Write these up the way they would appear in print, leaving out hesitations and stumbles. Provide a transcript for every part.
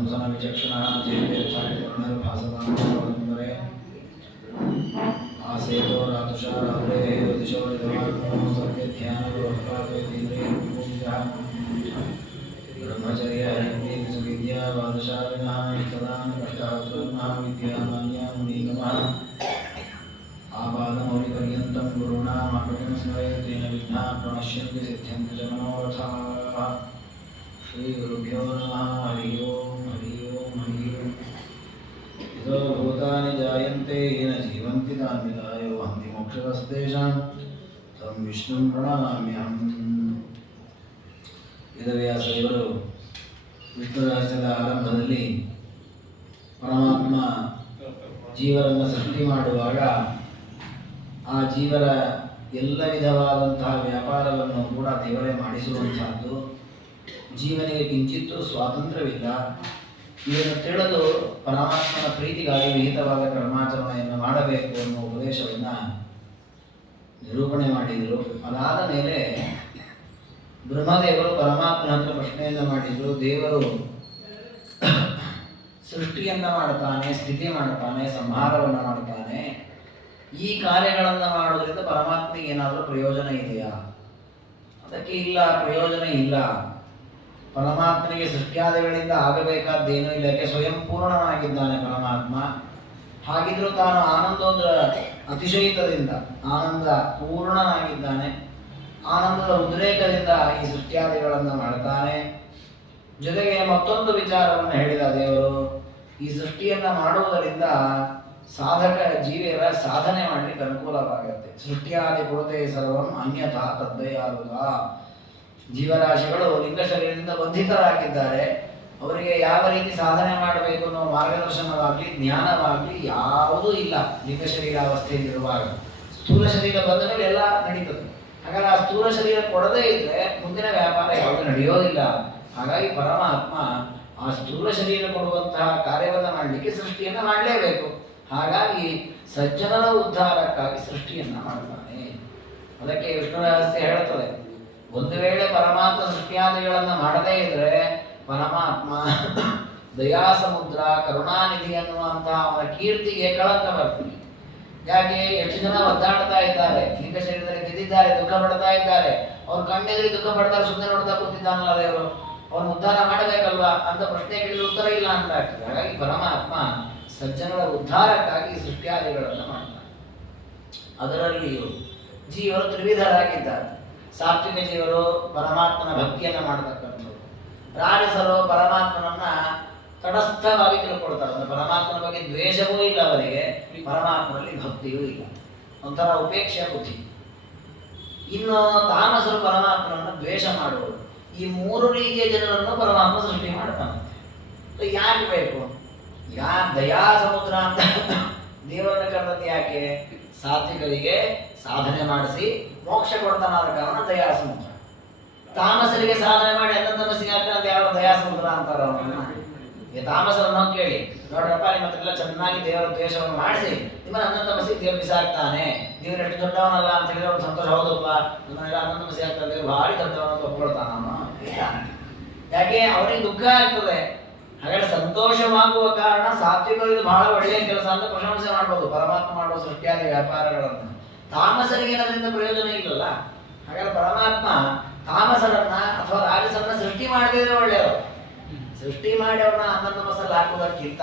ಧ್ವಂಸನ ವಿಚಕ್ಷಣ ಜಯತೀರ್ಥಾಂಬರೆ ಆಸೇತೋ ರಾತುಷಾರಾದ್ರೆ ದಿಶೋ ಸರ್ಗೆ ಧ್ಯಾನ ಬ್ರಹ್ಮಚರ್ಯ ಸುವಿದ್ಯಾ ವಾದಶಾಲಿನಃ ಇಷ್ಟದಾನ ಕಷ್ಟಹಸ್ತನಃ ವಿದ್ಯಾಮಾನ್ಯ ಮುನಿಗಮಃ ಆಪಾದಮೌಲಿಪರ್ಯಂತಂ ಗುರುಣಾಮಕೃತಿಂ ಸ್ಮರೇತೇನ ವಿಘ್ನಾಃ ಪ್ರಣಶ್ಯಂತಿ ಸಿದ್ಧ್ಯಂತಿ ಚ ಮನೋರಥಾಃ ಶ್ರೀ ಗುರುಭ್ಯೋ ನಮಃ ಹರಿ ಓಂ ಹರಿ ಓಂ ಹರಿ ಓಂ ಯಥೋ ಭೂತಾನಿ ಜಾಯಂತೆ ಯೇನ ಜೀವಂತಿ ತಾನಿ ವಿದಾಯೋ ಹಂತಿ ಮೋಕ್ಷದಸ್ತೇಷಾಂ ತಂ ವಿಷ್ಣುಂ ಪ್ರಣಮಾಮ್ಯಹಂ. ವೇದವ್ಯಾಸ ಇವರು ವಿಷ್ಣು ರಹಸ್ಯದ ಆರಂಭದಲ್ಲಿ ಪರಮಾತ್ಮ ಜೀವರನ್ನು ಸೃಷ್ಟಿ ಮಾಡುವಾಗ ಆ ಜೀವರ ಎಲ್ಲ ವಿಧವಾದಂತಹ ವ್ಯಾಪಾರವನ್ನು ಕೂಡ ದೇವರೇ ಮಾಡಿಸುವಂತಹದ್ದು. ಜೀವನಿಗೆ ಕಿಂಚಿತ್ತೂ ಸ್ವಾತಂತ್ರ್ಯವಿಲ್ಲ. ಇದನ್ನು ತಿಳಿದು ಪರಮಾತ್ಮನ ಪ್ರೀತಿಗಾಗಿ ವಿಹಿತವಾದ ಕರ್ಮಾಚರಣೆಯನ್ನು ಮಾಡಬೇಕು ಅನ್ನುವ ಉಪದೇಶವನ್ನು ನಿರೂಪಣೆ ಮಾಡಿದರು. ಅದಾದ ಮೇಲೆ ಬ್ರಹ್ಮದೇವರು ಪರಮಾತ್ಮನ ಹತ್ರ ಪ್ರಶ್ನೆಯನ್ನು ಮಾಡಿದರು. ದೇವರು ಸೃಷ್ಟಿಯನ್ನು ಮಾಡ್ತಾನೆ, ಸ್ಥಿತಿ ಮಾಡ್ತಾನೆ, ಸಂಹಾರವನ್ನು ಮಾಡ್ತಾನೆ. ಈ ಕಾರ್ಯಗಳನ್ನು ಮಾಡೋದ್ರಿಂದ ಪರಮಾತ್ಮನಿಗೆ ಏನಾದರೂ ಪ್ರಯೋಜನ ಇದೆಯಾ? ಅದಕ್ಕೆ ಇಲ್ಲ, ಪ್ರಯೋಜನ ಇಲ್ಲ. ಪರಮಾತ್ಮನಿಗೆ ಸೃಷ್ಟಿಯಾದಿಗಳಿಂದ ಆಗಬೇಕಾದ್ದೇನೂ ಇಲ್ಲ. ಯಾಕೆ ಸ್ವಯಂ ಪೂರ್ಣನಾಗಿದ್ದಾನೆ ಪರಮಾತ್ಮ. ಹಾಗಿದ್ರೂ ತಾನು ಆನಂದೋದ್ರ ಅತಿಶಯಿತದಿಂದ ಆನಂದ ಪೂರ್ಣನಾಗಿದ್ದಾನೆ. ಆನಂದದ ಉದ್ರೇಕದಿಂದ ಈ ಸೃಷ್ಟಿಯಾದಿಗಳನ್ನು ಮಾಡ್ತಾನೆ. ಜೊತೆಗೆ ಮತ್ತೊಂದು ವಿಚಾರವನ್ನು ಹೇಳಿದ ದೇವರು, ಈ ಸೃಷ್ಟಿಯನ್ನು ಮಾಡುವುದರಿಂದ ಸಾಧಕ ಜೀವಿಯರ ಸಾಧನೆ ಮಾಡಲಿಕ್ಕೆ ಅನುಕೂಲವಾಗುತ್ತೆ. ಸೃಷ್ಟಿಯಾದಿ ಕುರುತೆ ಸರ್ವಂ ಅನ್ಯಥಾ ತದ್ದಯಾರುಗ. ಜೀವರಾಶಿಗಳು ಲಿಂಗ ಶರೀರದಿಂದ ಬಂಧಿತರಾಗಿದ್ದಾರೆ. ಅವರಿಗೆ ಯಾವ ರೀತಿ ಸಾಧನೆ ಮಾಡಬೇಕು ಅನ್ನೋ ಮಾರ್ಗದರ್ಶನವಾಗಲಿ ಜ್ಞಾನವಾಗಲಿ ಯಾವುದೂ ಇಲ್ಲ. ಲಿಂಗ ಶರೀರಾವಸ್ಥೆಯಲ್ಲಿರುವಾಗ ಸ್ಥೂಲ ಶರೀರ ಬಂದ ಮೇಲೆ ಎಲ್ಲ ನಡೀತದೆ. ಹಾಗಾದ್ರೆ ಆ ಸ್ಥೂಲ ಶರೀರ ಕೊಡದೇ ಇದ್ರೆ ಮುಂದಿನ ವ್ಯಾಪಾರ ಯಾವುದು ನಡೆಯೋದಿಲ್ಲ. ಹಾಗಾಗಿ ಪರಮಾತ್ಮ ಆ ಸ್ಥೂಲ ಶರೀರ ಕೊಡುವಂತಹ ಕಾರ್ಯವನ್ನು ಮಾಡಲಿಕ್ಕೆ ಸೃಷ್ಟಿಯನ್ನು ಮಾಡಲೇಬೇಕು. ಹಾಗಾಗಿ ಸಜ್ಜನರ ಉದ್ಧಾರಕ್ಕಾಗಿ ಸೃಷ್ಟಿಯನ್ನು ಮಾಡ್ತಾನೆ. ಅದಕ್ಕೆ ವಿಷ್ಣು ರಹಸ್ಯ ಹೇಳುತ್ತದೆ, ಒಂದು ವೇಳೆ ಪರಮಾತ್ಮ ಸೃಷ್ಟಿಯಾದಿಗಳನ್ನು ಮಾಡದೇ ಇದ್ರೆ ಪರಮಾತ್ಮ ದಯಾ ಸಮುದ್ರ ಕರುಣಾನಿಧಿ ಅನ್ನುವಂತಹ ಅವನ ಕೀರ್ತಿಗೆ ಕಳಂಕ ಬರ್ತದೆ. ಯಾಕೆ ಎಷ್ಟು ಜನ ಒದ್ದಾಡ್ತಾ ಇದ್ದಾರೆ, ಲಿಂಗ ಶರೀರದಲ್ಲಿ ಬಿದ್ದಿದ್ದಾರೆ, ದುಃಖ ಪಡ್ತಾ ಇದ್ದಾರೆ. ಅವ್ರ ಕಣ್ಣೆದುರಿ ದುಃಖ ಪಡ್ತಾರೆ, ಸುಮ್ಮನೆ ನೋಡ್ತಾ ಕೂತಿದ್ದಾನಲ್ಲ ದೇವರು, ಅವನು ಉದ್ಧಾರ ಮಾಡಬೇಕಲ್ವಾ ಅಂತ ಪ್ರಶ್ನೆ ಕೇಳಿದ್ರೆ ಉತ್ತರ ಇಲ್ಲ ಅಂತ ಆಗ್ತದೆ. ಹಾಗಾಗಿ ಪರಮಾತ್ಮ ಸಜ್ಜನರ ಉದ್ಧಾರಕ್ಕಾಗಿ ಸೃಷ್ಟಿಯಾದಿಗಳನ್ನು ಮಾಡ್ತಾನೆ. ಅದರಲ್ಲಿಯೂ ಜೀವರು ತ್ರಿವಿಧರಾಗಿದ್ದಾರೆ. ಸಾತ್ವಿಕ ಜೀವರು ಪರಮಾತ್ಮನ ಭಕ್ತಿಯನ್ನು ಮಾಡತಕ್ಕಂಥವ್ರು. ರಾಜಸರು ಪರಮಾತ್ಮನನ್ನ ತಟಸ್ಥವಾಗಿ ತಿಳ್ಕೊಳ್ತಾರೆ. ಅಂದರೆ ಪರಮಾತ್ಮನ ಬಗ್ಗೆ ದ್ವೇಷವೂ ಇಲ್ಲ ಅವರಿಗೆ, ಪರಮಾತ್ಮನಲ್ಲಿ ಭಕ್ತಿಯೂ ಇಲ್ಲ, ಒಂಥರ ಉಪೇಕ್ಷೆಯ ಬುದ್ಧಿ. ಇನ್ನು ತಾಮಸರು ಪರಮಾತ್ಮನನ್ನು ದ್ವೇಷ ಮಾಡುವರು. ಈ ಮೂರು ರೀತಿಯ ಜನರನ್ನು ಪರಮಾತ್ಮ ಸೃಷ್ಟಿ ಮಾಡ್ತಾನೆ. ಯಾಕೆ ಬೇಕು? ದಯಾ ಸಮುದ್ರ ಅಂತ ದೇವರನ್ನ ಕರೆದದ್ದು ಯಾಕೆ? ಸಾತ್ವಿಕರಿಗೆ ಸಾಧನೆ ಮಾಡಿಸಿ ಮೋಕ್ಷ ಕೊಡ್ತಾನಾದ ಕಾರಣ ದಯಾ ಸಮುದ್ರ. ತಾಮಸರಿಗೆ ಸಾಧನೆ ಮಾಡಿ ಅನ್ನತಮಸಿಗೆ ಹಾಕ್ತಾನೆ ಯಾವ ದಯಾ ಸಮುದ್ರ ಅಂತಾರ. ತಾಮಸರನ್ನು ಕೇಳಿ ನೋಡ್ರಪ್ಪ, ನಿಮ್ಮ ಹತ್ರ ಎಲ್ಲ ಚೆನ್ನಾಗಿ ದೇವರ ದ್ವೇಷವನ್ನು ಮಾಡಿಸಿ ನಿಮ್ಮನ್ನ ಅನ್ನತಮಸಿಗೆ ದೇವರು ಬಿಸಾಕ್ತಾನೆ. ದೇವರು ಎಷ್ಟು ದೊಡ್ಡವನಲ್ಲ ಅಂತ ಹೇಳಿದ್ರೆ ಅವ್ನು ಸಂತೋಷ. ಹೌದಪ್ಪ, ನಿಮ್ಮನ್ನೆಲ್ಲ ಅನ್ನತಮಸಿ ಆಗ್ತಾರೆ, ದೇವರು ಭಾರಿ ದೊಡ್ಡವನಂತ ಒಪ್ಕೊಳ್ತಾನ. ಯಾಕೆ? ಅವನಿಗೆ ದುಃಖ ಆಗ್ತದೆ. ಹಾಗಾದ್ರೆ ಸಂತೋಷವಾಗುವ ಕಾರಣ ಸಾತ್ವಿಕರಿಗೆ ಬಹಳ ಒಳ್ಳೆಯ ಕೆಲಸ ಅಂತ ಪ್ರಶಂಸೆ ಮಾಡ್ಬೋದು ಪರಮಾತ್ಮ ಮಾಡುವ ಸೃಷ್ಟಿಯಾದಿ ವ್ಯಾಪಾರಗಳನ್ನು. ತಾಮಸರಿಗೆ ಅದರಿಂದ ಪ್ರಯೋಜನ ಇಲ್ಲಲ್ಲ. ಹಾಗಾದ್ರೆ ಪರಮಾತ್ಮ ತಾಮಸರನ್ನ ಅಥವಾ ರಾಜಸರನ್ನ ಸೃಷ್ಟಿ ಮಾಡದಿದ್ರೆ ಒಳ್ಳೆಯವರು. ಸೃಷ್ಟಿ ಮಾಡಿ ಅವ್ರನ್ನ ಅನ್ನತಮಸಲ್ಲಿ ಹಾಕುವುದಕ್ಕಿಂತ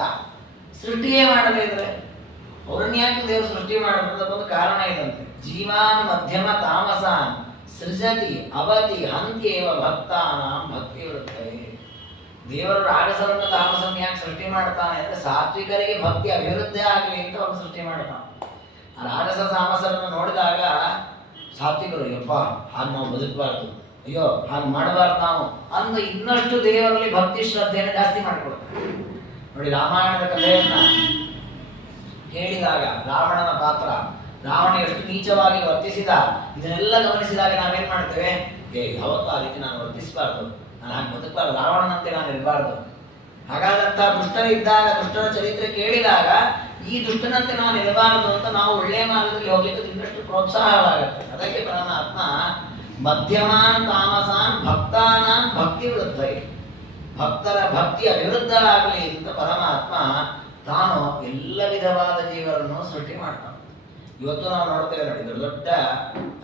ಸೃಷ್ಟಿಯೇ ಮಾಡದೇ ಇದ್ರೆ ಅವ್ರನ್ನ ಯಾಕೆ ದೇವರು ಸೃಷ್ಟಿ ಮಾಡೋದಕ್ಕೊಂದು ಕಾರಣ ಇದಂತೆ. ಜೀವಾನ್ ಮಧ್ಯಮ ತಾಮಸಾನ್ ಸೃಜತಿ ಅವತಿ ಹಂತ್ಯೇವ ಭಕ್ತಾನಾಂ ಭಕ್ತಿ ವೃತ್ತಯೇ. ದೇವರು ರಾಜಸರನ್ನ ತಾಮಸನ್ನು ಯಾಕೆ ಸೃಷ್ಟಿ ಮಾಡ್ತಾನೆ ಅಂದ್ರೆ ಸಾತ್ವಿಕರಿಗೆ ಭಕ್ತಿ ಅಭಿವೃದ್ಧಿ ಆಗಲಿ ಅಂತ ಅವ್ರು ಸೃಷ್ಟಿ ಮಾಡ್ತಾನೆ. ಆ ರಾಜಸ ತಾಮಸರನ್ನು ನೋಡಿದಾಗ ಸಾತ್ವಿಕರು ಯಪ್ಪ ಹಾಗೆ ನಾವು ಬದುಕಬಾರ್ದು, ಅಯ್ಯೋ ಹಾಗೆ ಮಾಡಬಾರ್ದು ನಾವು ಅಂದ ಇನ್ನಷ್ಟು ದೇವರಲ್ಲಿ ಭಕ್ತಿ ಶ್ರದ್ಧೆಯನ್ನು ಜಾಸ್ತಿ ಮಾಡಿಕೊಡ್ತಾರೆ. ನೋಡಿ, ರಾಮಾಯಣದ ಕಥೆಯನ್ನ ಕೇಳಿದಾಗ ರಾವಣನ ಪಾತ್ರ, ರಾವಣ ಎಷ್ಟು ನೀಚವಾಗಿ ವರ್ತಿಸಿದ ಇದನ್ನೆಲ್ಲ ಗಮನಿಸಿದಾಗ ನಾವೇನ್ ಮಾಡ್ತೇವೆ? ಯಾವತ್ತೂ ಆ ರೀತಿ ನಾನು ವರ್ತಿಸಬಾರ್ದು, ನಾನು ಹಾಗೆ ಬದುಕಬಾರ್ದು, ರಾವಣನಂತೆ ನಾನು ಇರಬಾರ್ದು. ಹಾಗಾದಂಥ ದುಷ್ಟರಿದ್ದಾಗ ದುಷ್ಟರ ಚರಿತ್ರೆ ಕೇಳಿದಾಗ ಈ ದುಷ್ಟನಂತೆ ನಾನು ಇರಬಾರದು ಅಂತ ನಾವು ಒಳ್ಳೆಯ ಮಾರ್ಗದಲ್ಲಿ ಹೋಗ್ಲಿಕ್ಕೆ ಇನ್ನಷ್ಟು ಪ್ರೋತ್ಸಾಹವಾಗುತ್ತೆ. ಅದಕ್ಕೆ ಪರಮಾತ್ಮ ಮಧ್ಯಮಾನ್ ತಾಮಸಾನ್ ಭಕ್ತಾನಾಂ ಭಕ್ತಿ ವೃದ್ಧೈ. ಭಕ್ತರ ಭಕ್ತಿಯ ವಿರುದ್ಧ ಆಗಲಿ ಅಂತ ಪರಮಾತ್ಮ ತಾನು ಎಲ್ಲ ವಿಧವಾದ ಜೀವರನ್ನು ಸೃಷ್ಟಿ ಮಾಡ್ತಾನೆ. ಇವತ್ತು ನಾವು ನೋಡ್ತೇವೆ ನೋಡಿ, ದೊಡ್ಡ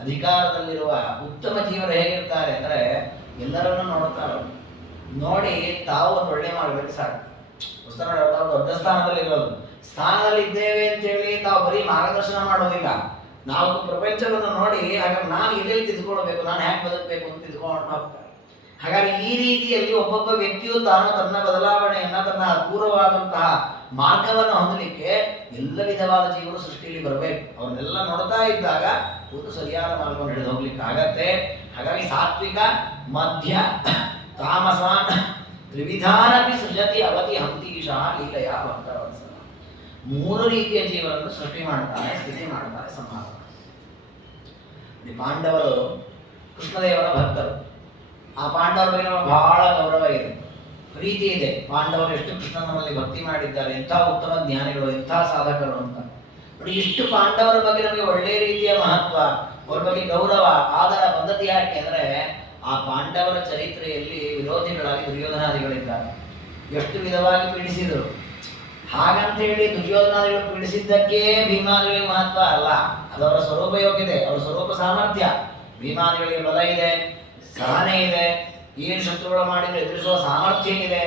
ಅಧಿಕಾರದಲ್ಲಿರುವ ಉತ್ತಮ ಜೀವರು ಹೇಗಿರ್ತಾರೆ ಅಂದರೆ ಎಲ್ಲರನ್ನು ನೋಡ್ತಾರೆ. ನೋಡಿ ತಾವು ಒಂದು ಒಳ್ಳೆ ಮಾಡಬೇಕು ಸಾಕು. ಪುಸ್ತಕ ತಾವು ದೊಡ್ಡ ಸ್ಥಾನದಲ್ಲಿ ಇರೋದು, ಸ್ಥಾನದಲ್ಲಿ ಇದ್ದೇವೆ ಅಂತೇಳಿ ತಾವು ಬರೀ ಮಾರ್ಗದರ್ಶನ ಮಾಡೋದಿಲ್ಲ. ನಾವು ಪ್ರಪಂಚವನ್ನು ನೋಡಿ ಹಾಗಾದ್ರೆ ನಾನು ಎಲ್ಲೆಲ್ಲಿ ತಿದ್ಕೊಳ್ಬೇಕು, ನಾನು ಹ್ಯಾಕ್ ಬದುಕಬೇಕು ಅಂತ ತಿದ್ಕೊಂಡು ಹೋಗ್ತಾರೆ. ಹಾಗಾಗಿ ಈ ರೀತಿಯಲ್ಲಿ ಒಬ್ಬೊಬ್ಬ ವ್ಯಕ್ತಿಯು ತಾನು ತನ್ನ ಬದಲಾವಣೆಯನ್ನ, ತನ್ನ ಅಪೂರ್ವವಾದಂತಹ ಮಾರ್ಗವನ್ನು ಹೊಂದಲಿಕ್ಕೆ ಎಲ್ಲ ವಿಧವಾದ ಜೀವನ ಸೃಷ್ಟಿಯಲ್ಲಿ ಬರಬೇಕು. ಅವನ್ನೆಲ್ಲ ನೋಡ್ತಾ ಇದ್ದಾಗ ಒಂದು ಸರಿಯಾದ ಮಾರ್ಗವನ್ನು ಹಿಡಿದು ಹೋಗ್ಲಿಕ್ಕೆ ಆಗತ್ತೆ. ಹಾಗಾಗಿ ಸಾತ್ವಿಕ, ಮಧ್ಯ, ತಾಮಸ ತ್ರಿವಿಧಾನಪಿ ಸೃಜತಿ ಅವತಿ ಹಂತೀಶಃ ಲೀಲೆಯ ಭಕ್ತವತ್ಸಲ. ಮೂರು ರೀತಿಯ ಜೀವನವನ್ನು ಸೃಷ್ಟಿ ಮಾಡ್ತಾರೆ, ಸ್ಥಿತಿ ಮಾಡ್ತಾರೆ, ಸಂಹಾರ. ಪಾಂಡವರು ಕೃಷ್ಣದೇವರ ಭಕ್ತರು. ಆ ಪಾಂಡವರ ಬಗ್ಗೆ ನಮಗೆ ಬಹಳ ಗೌರವ ಇದೆ, ಪ್ರೀತಿ ಇದೆ. ಪಾಂಡವರು ಎಷ್ಟು ಕೃಷ್ಣನಲ್ಲಿ ಭಕ್ತಿ ಮಾಡಿದ್ದಾರೆ, ಎಂಥ ಉತ್ತಮ ಜ್ಞಾನಿಗಳು, ಎಂಥ ಸಾಧಕರು ಅಂತ ನೋಡಿ. ಇಷ್ಟು ಪಾಂಡವರ ಬಗ್ಗೆ ನಮಗೆ ಒಳ್ಳೆಯ ರೀತಿಯ ಮಹತ್ವ, ಅವ್ರ ಬಗ್ಗೆ ಗೌರವ, ಆದರ ಪದ್ಧತಿ ಯಾಕೆ ಅಂದರೆ ಆ ಪಾಂಡವರ ಚರಿತ್ರೆಯಲ್ಲಿ ವಿರೋಧಿಗಳಾಗಿ ದುರ್ಯೋಧನಾದಿಗಳಿದ್ದಾರೆ. ಎಷ್ಟು ವಿಧವಾಗಿ ಪೀಡಿಸಿದರು. ಹಾಗಂತ ಹೇಳಿ ದುರ್ಯೋಧನಾದಿಗಳು ಪೀಡಿಸಿದ್ದಕ್ಕೆ ಭೀಮಾದಿಗಳಿಗೆ ಮಹತ್ವ ಅಲ್ಲ, ಅದವರ ಸ್ವರೂಪ ಯೋಗ್ಯತೆ, ಅವರ ಸ್ವರೂಪ ಸಾಮರ್ಥ್ಯ. ಭೀಮಾದಿಗಳಿಗೆ ಬಲ ಇದೆ, ಸಹನೆ ಇದೆ, ಏನು ಶತ್ರುಗಳು ಮಾಡಿದ್ರೆ ಎದುರಿಸುವ ಸಾಮರ್ಥ್ಯ ಇದೆ,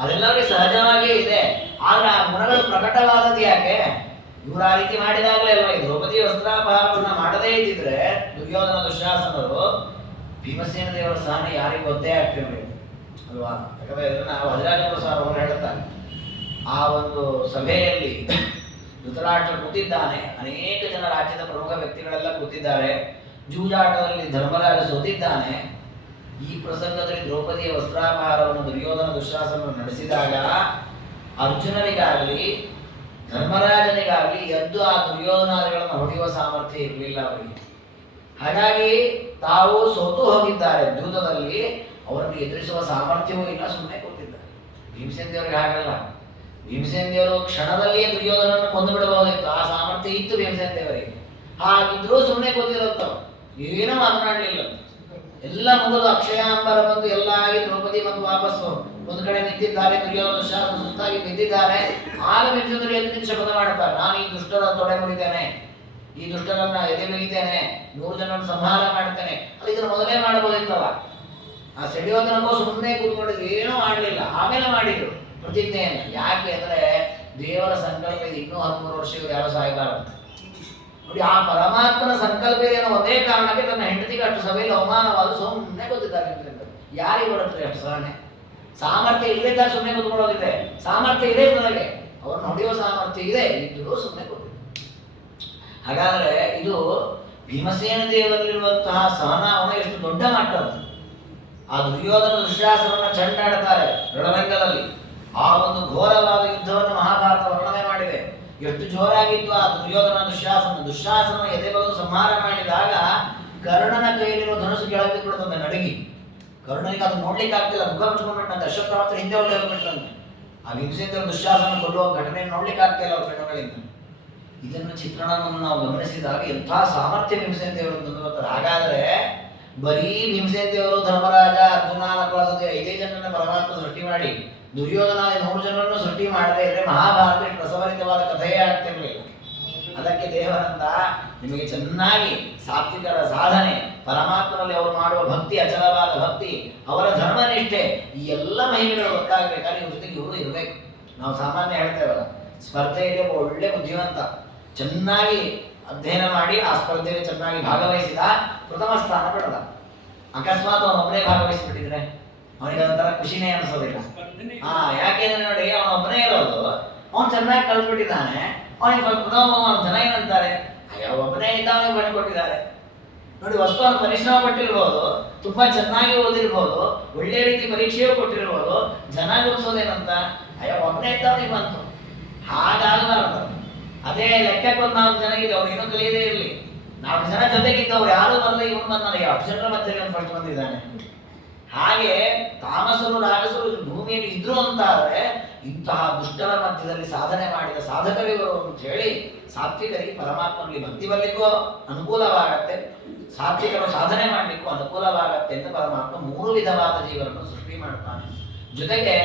ಅದೆಲ್ಲವರಿಗೆ ಸಹಜವಾಗಿಯೇ ಇದೆ. ಆದ್ರೆ ಆ ಗುಣಗಳು ಪ್ರಕಟವಾದದ್ದು ಯಾಕೆ? ಇವರು ಆ ರೀತಿ ಮಾಡಿದಾಗಲೇ ಅಲ್ವಾ. ಈ ದ್ರೌಪದಿ ವಸ್ತ್ರಾಪಹಾರವನ್ನ ಮಾಡದೇ ಇದ್ದಿದ್ರೆ ದುರ್ಯೋಧನ ದುಶ್ಯಾಸನರು ಭೀಮಸೇನ ದೇವರ ಸಹನೆ ಯಾರಿಗೆ ಗೊತ್ತೇ ಆಗ್ತಿರ್ಬೇಕು ಅಲ್ವಾ. ಯಾಕಂದ್ರೆ ನಾವು ಹಜರಾಜ ಪ್ರಸಾದ್ ಅವರು ಹೇಳ್ತಾರೆ, ಆ ಒಂದು ಸಭೆಯಲ್ಲಿ ಧೃತರಾಷ್ಟ್ರ ಕೂತಿದ್ದಾನೆ, ಅನೇಕ ಜನ ರಾಜ್ಯದ ಪ್ರಮುಖ ವ್ಯಕ್ತಿಗಳೆಲ್ಲ ಕೂತಿದ್ದಾರೆ. ಜೂಜಾಟದಲ್ಲಿ ಧರ್ಮರಾಜ ಸೋತಿದ್ದಾನೆ. ಈ ಪ್ರಸಂಗದಲ್ಲಿ ದ್ರೌಪದಿಯ ವಸ್ತ್ರಾಪಹಾರವನ್ನು ದುರ್ಯೋಧನ ದುಶ್ಯಾಸನರು ನಡೆಸಿದಾಗ ಅರ್ಜುನನಿಗಾಗಲಿ ಧರ್ಮರಾಜನಿಗಾಗಲಿ ಎದ್ದು ಆ ದುರ್ಯೋಧನಾದಿಗಳನ್ನು ಹೊಡೆಯುವ ಸಾಮರ್ಥ್ಯ ಇರಲಿಲ್ಲ ಅವರಿಗೆ. ಹಾಗಾಗಿ ತಾವು ಸೋತು ಹೋಗಿದ್ದಾರೆ ದ್ಯೂತದಲ್ಲಿ, ಅವರನ್ನು ಎದುರಿಸುವ ಸಾಮರ್ಥ್ಯವೂ ಇಲ್ಲ, ಸುಮ್ಮನೆ ಕೂತಿದ್ದಾರೆ. ಭೀಮಸೇನ ದೇವರಿಗೆ ಹಾಗಲ್ಲ. ಭೀಮಸೇನ ದೇವರು ಕ್ಷಣದಲ್ಲಿಯೇ ದುರ್ಯೋಧನನ್ನು ಕೊಂದು ಬಿಡಬಹುದಿತ್ತು, ಆ ಸಾಮರ್ಥ್ಯ ಇತ್ತು ಭೀಮಸೇನ ದೇವರಿಗೆ. ಹಾಗಿದ್ರೂ ಸುಮ್ಮನೆ ಕೂತಿರುತ್ತವರು, ಏನೂ ಮಾತನಾಡಲಿಲ್ಲ. ಎಲ್ಲ ಮುಗಿದು ಅಕ್ಷಯಾಂಬರ ಬಂದು ಎಲ್ಲ ಆಗಿ ದ್ರೌಪದಿ ಮತ್ತು ವಾಪಸ್ಸು ಒಂದು ಕಡೆ ನಿಂತಿದ್ದಾರೆ. ದುರ್ಯೋಧನ ಸುಸ್ತಾಗಿ ಬಿದ್ದಿದ್ದಾರೆ. ಆಗ ಭೀಮಸೇನರು ಎದ್ದು ಶಪಥ ಮಾಡುತ್ತಾರೆ, ನಾನು ಈ ದುಷ್ಟರ ತೊಡೆ ಮುರಿತೇನೆ, ಈ ದುಷ್ಟರನ್ನ ಎದೆ ಮುಗಿತೇನೆ, 100 ಜನರನ್ನು ಸಂಹಾರ ಮಾಡ್ತೇನೆ. ಅಲ್ಲಿ ಇದನ್ನು ಮೊದಲೇ ಮಾಡಬಹುದಿತ್ತಲ್ಲ. ಆ ಸೆಡಿಯೋದನಕ್ಕೂ ಸುಮ್ಮನೆ ಕೂತ್ಕೊಂಡಿದ್ರು, ಏನೂ ಮಾಡಲಿಲ್ಲ. ಆಮೇಲೆ ಮಾಡಿದ್ರು ಪ್ರತಿಜ್ಞೆಯನ್ನು. ಯಾಕೆ ಅಂದರೆ ದೇವರ ಸಂಕಲ್ಪ ಇದೆ, ಇನ್ನೂ 13 ವರ್ಷಗಳು ಯಾರು ಸಾಯಬಾರದು ನೋಡಿ. ಆ ಪರಮಾತ್ಮನ ಸಂಕಲ್ಪ ಇದೆ ಅನ್ನೋ ಒಂದೇ ಕಾರಣಕ್ಕೆ ತನ್ನ ಹೆಂಡತಿಗೆ ಅಷ್ಟು ಸಭೆಯಲ್ಲಿ ಅವಮಾನವಾದ ಸುಮ್ಮನೆ ಗೊತ್ತಿದ್ದಾರೆ. ಯಾರಿಗೆ ಬರುತ್ತೆ ಅಷ್ಟು ಸಹನೆ? ಸಾಮರ್ಥ್ಯ ಇಲ್ಲದಿದ್ದಾಗ ಸುಮ್ಮನೆ ಕೂತ್ಕೊಳ್ಳೋದಿದೆ, ಸಾಮರ್ಥ್ಯ ಇದೆ ನನಗೆ, ಅವ್ರನ್ನ ಹೊಡೆಯುವ ಸಾಮರ್ಥ್ಯ ಇದೆ, ಇದ್ದರೂ ಸುಮ್ಮನೆ ಕೂತಿದ್ರು. ಹಾಗಾದ್ರೆ ಇದು ಭೀಮಸೇನ ದೇವರಲ್ಲಿರುವಂತಹ ಸಹನಾವನ ಎಷ್ಟು ದೊಡ್ಡ ಮಟ್ಟದ್ದು. ಆ ದುರ್ಯೋಧನ ದುಶ್ಯಾಸನವನ್ನು ಚೆಂಡಾಡ್ತಾರೆ ರಣರಂಗದಲ್ಲಿ. ಆ ಒಂದು ಘೋರವಾದ ಯುದ್ಧವನ್ನು ಮಹಾಭಾರತ ವರ್ಣನೆ ಮಾಡಿದೆ. ಎಷ್ಟು ಜೋರಾಗಿತ್ತು ಆ ದುರ್ಯೋಧನ ದುಶ್ಯಾಸನ ಎದೆ ಬಗೆದು ಸಂಹಾರ ಮಾಡಿದಾಗ ಕರ್ಣನ ಕೈಯಲ್ಲಿರುವ ಧನುಸು ಕೆಳಗೆ ಬಿಡುತ್ತಂತೆ ನಡಗಿ. ಕರ್ಣನಿಗೆ ಅದು ನೋಡ್ಲಿಕ್ಕೆ ಆಗ್ತಿಲ್ಲ, ಮುಖ ಮುಚ್ಕೊಂಡ್ಬಿಟ್ಟಂತೆ. ಅಶ್ವತ್ಥ ಮಾತ್ರ ಹಿಂದೆ ಹೊರಟೋಗ್ಬಿಟ್ರಂತೆ. ಆ ಭೀಮಸೇನ ದುಶ್ಯಾಸನ ಕೊಲ್ಲುವ ಘಟನೆ ನೋಡ್ಲಿಕ್ಕೆ ಆಗ್ತಿಲ್ಲ ಅವ್ರ ಕಣ್ಣುಗಳಿಂದ. ಇದನ್ನು ಚಿತ್ರಣವನ್ನು ನಾವು ಗಮನಿಸಿದಾಗ ಎಂಥ ಸಾಮರ್ಥ್ಯ ಭೀಮಸೇನ ದೇವರು ತಂದಿರುತ್ತಾರೆ. ಹಾಗಾದರೆ ಬರೀ ಭೀಮಸೇನ ದೇವರು, ಧರ್ಮರಾಜ, ಅರ್ಜುನ, ನಕುಲ, ಸಹದೇವ 5 ಜನರನ್ನ ಪರಮಾತ್ಮ ಸೃಷ್ಟಿ ಮಾಡಿ ದುರ್ಯೋಧನ 100 ಜನರನ್ನು ಸೃಷ್ಟಿ ಮಾಡದೇ ಇದ್ರೆ ಮಹಾಭಾರತ ಪ್ರಸವರಿತವಾದ ಕಥೆಯೇ ಆಗ್ತಿರ್ಲಿಲ್ಲ. ಅದಕ್ಕೆ ದೇವರಂತ ನಿಮಗೆ ಚೆನ್ನಾಗಿ ಸಾತ್ವಿಕರ ಸಾಧನೆ, ಪರಮಾತ್ಮನಲ್ಲಿ ಅವರು ಮಾಡುವ ಭಕ್ತಿ, ಅಚಲವಾದ ಭಕ್ತಿ, ಅವರ ಧರ್ಮನಿಷ್ಠೆ, ಈ ಎಲ್ಲ ಮಹಿಮೆಗಳು ಗೊತ್ತಾಗಬೇಕಾದ್ರೆ ಇವ್ರ ಜೊತೆಗೆ ಇವರು ಇರಬೇಕು. ನಾವು ಸಾಮಾನ್ಯ ಹೇಳ್ತೇವಲ್ಲ, ಸ್ಪರ್ಧೆಯಲ್ಲಿ ಒಬ್ಬ ಒಳ್ಳೆ ಬುದ್ಧಿವಂತ ಚೆನ್ನಾಗಿ ಅಧ್ಯಯನ ಮಾಡಿ ಆ ಸ್ಪರ್ಧೆಯಲ್ಲಿ ಚೆನ್ನಾಗಿ ಭಾಗವಹಿಸಿದ, ಪ್ರಥಮ ಸ್ಥಾನ ಪಡೆದ. ಅಕಸ್ಮಾತ್ ಅವನೊಬ್ಬನೇ ಭಾಗವಹಿಸಿಬಿಟ್ಟಿದ್ರೆ ಅವನಿಗೆ ಅದೊಂಥರ ಖುಷಿನೇ ಅನಿಸೋದಿಲ್ಲ. ಯಾಕೆಂದ್ರೆ ನೋಡಿ, ಅವನೊಬ್ಬನೇ ಇರೋದು, ಅವನು ಚೆನ್ನಾಗಿ ಕಲ್ತ್ಬಿಟ್ಟಿದ್ದಾನೆ. ಅವನಿಗೆ ಸ್ವಲ್ಪ ಜನ ಏನಂತಾರೆ, ಅಯ್ಯೋ ಒಬ್ಬನೇ ಇದ್ದ ಅವನಿಗೆ ಮಾಡಿಕೊಟ್ಟಿದ್ದಾರೆ ನೋಡಿ. ವಸ್ತುವನ್ನು ಪರಿಶ್ರಮ ಪಟ್ಟಿರ್ಬೋದು, ತುಂಬಾ ಚೆನ್ನಾಗಿ ಓದಿರ್ಬೋದು, ಒಳ್ಳೆ ರೀತಿ ಪರೀಕ್ಷೆಯೂ ಕೊಟ್ಟಿರ್ಬೋದು, ಜನ ಗುರುಸೋದೇನಂತ, ಅಯ್ಯೋ ಒಬ್ಬನೇ ಇದ್ದವನಿಗೆ ಬಂತು. ಹಾಗಾಗಬಾರದು. ಅದೇ ಲೆಕ್ಕಕ್ಕೆ ಒಂದು 4 ಜನ ಇದೆ, ಅವ್ರು ಏನೂ ಕಲಿಯದೇ ಇರಲಿ, 4 ಜನ ಜೊತೆಗಿದ್ದವ್ರು ಯಾರು ಬರಲ್ಲ, ಇವನು ಬಂದ 8 ಜನರ ಮಧ್ಯದಲ್ಲಿ ಒಂದು ಫಸ್ಟ್ ಬಂದಿದ್ದಾನೆ. ಹಾಗೆ ತಾಮಸರು ರಾಜಸರು ಭೂಮಿಯಲ್ಲಿ ಇದ್ರು ಅಂತಾದ್ರೆ ಇಂತಹ ದುಷ್ಟರ ಮಧ್ಯದಲ್ಲಿ ಸಾಧನೆ ಮಾಡಿದ ಸಾಧಕರಿವರು ಅಂತ ಹೇಳಿ ಸಾತ್ವಿಕರಿಗೆ ಪರಮಾತ್ಮನಲ್ಲಿ ಭಕ್ತಿ ಬರಲಿಕ್ಕೂ ಅನುಕೂಲವಾಗತ್ತೆ, ಸಾತ್ವಿಕರು ಸಾಧನೆ ಮಾಡಲಿಕ್ಕೂ ಅನುಕೂಲವಾಗತ್ತೆ ಅಂತ ಪರಮಾತ್ಮ 3 ವಿಧವಾದ ಜೀವನನ್ನು ಸೃಷ್ಟಿ ಮಾಡ್ತಾನೆ. ಜೊತೆಗೆ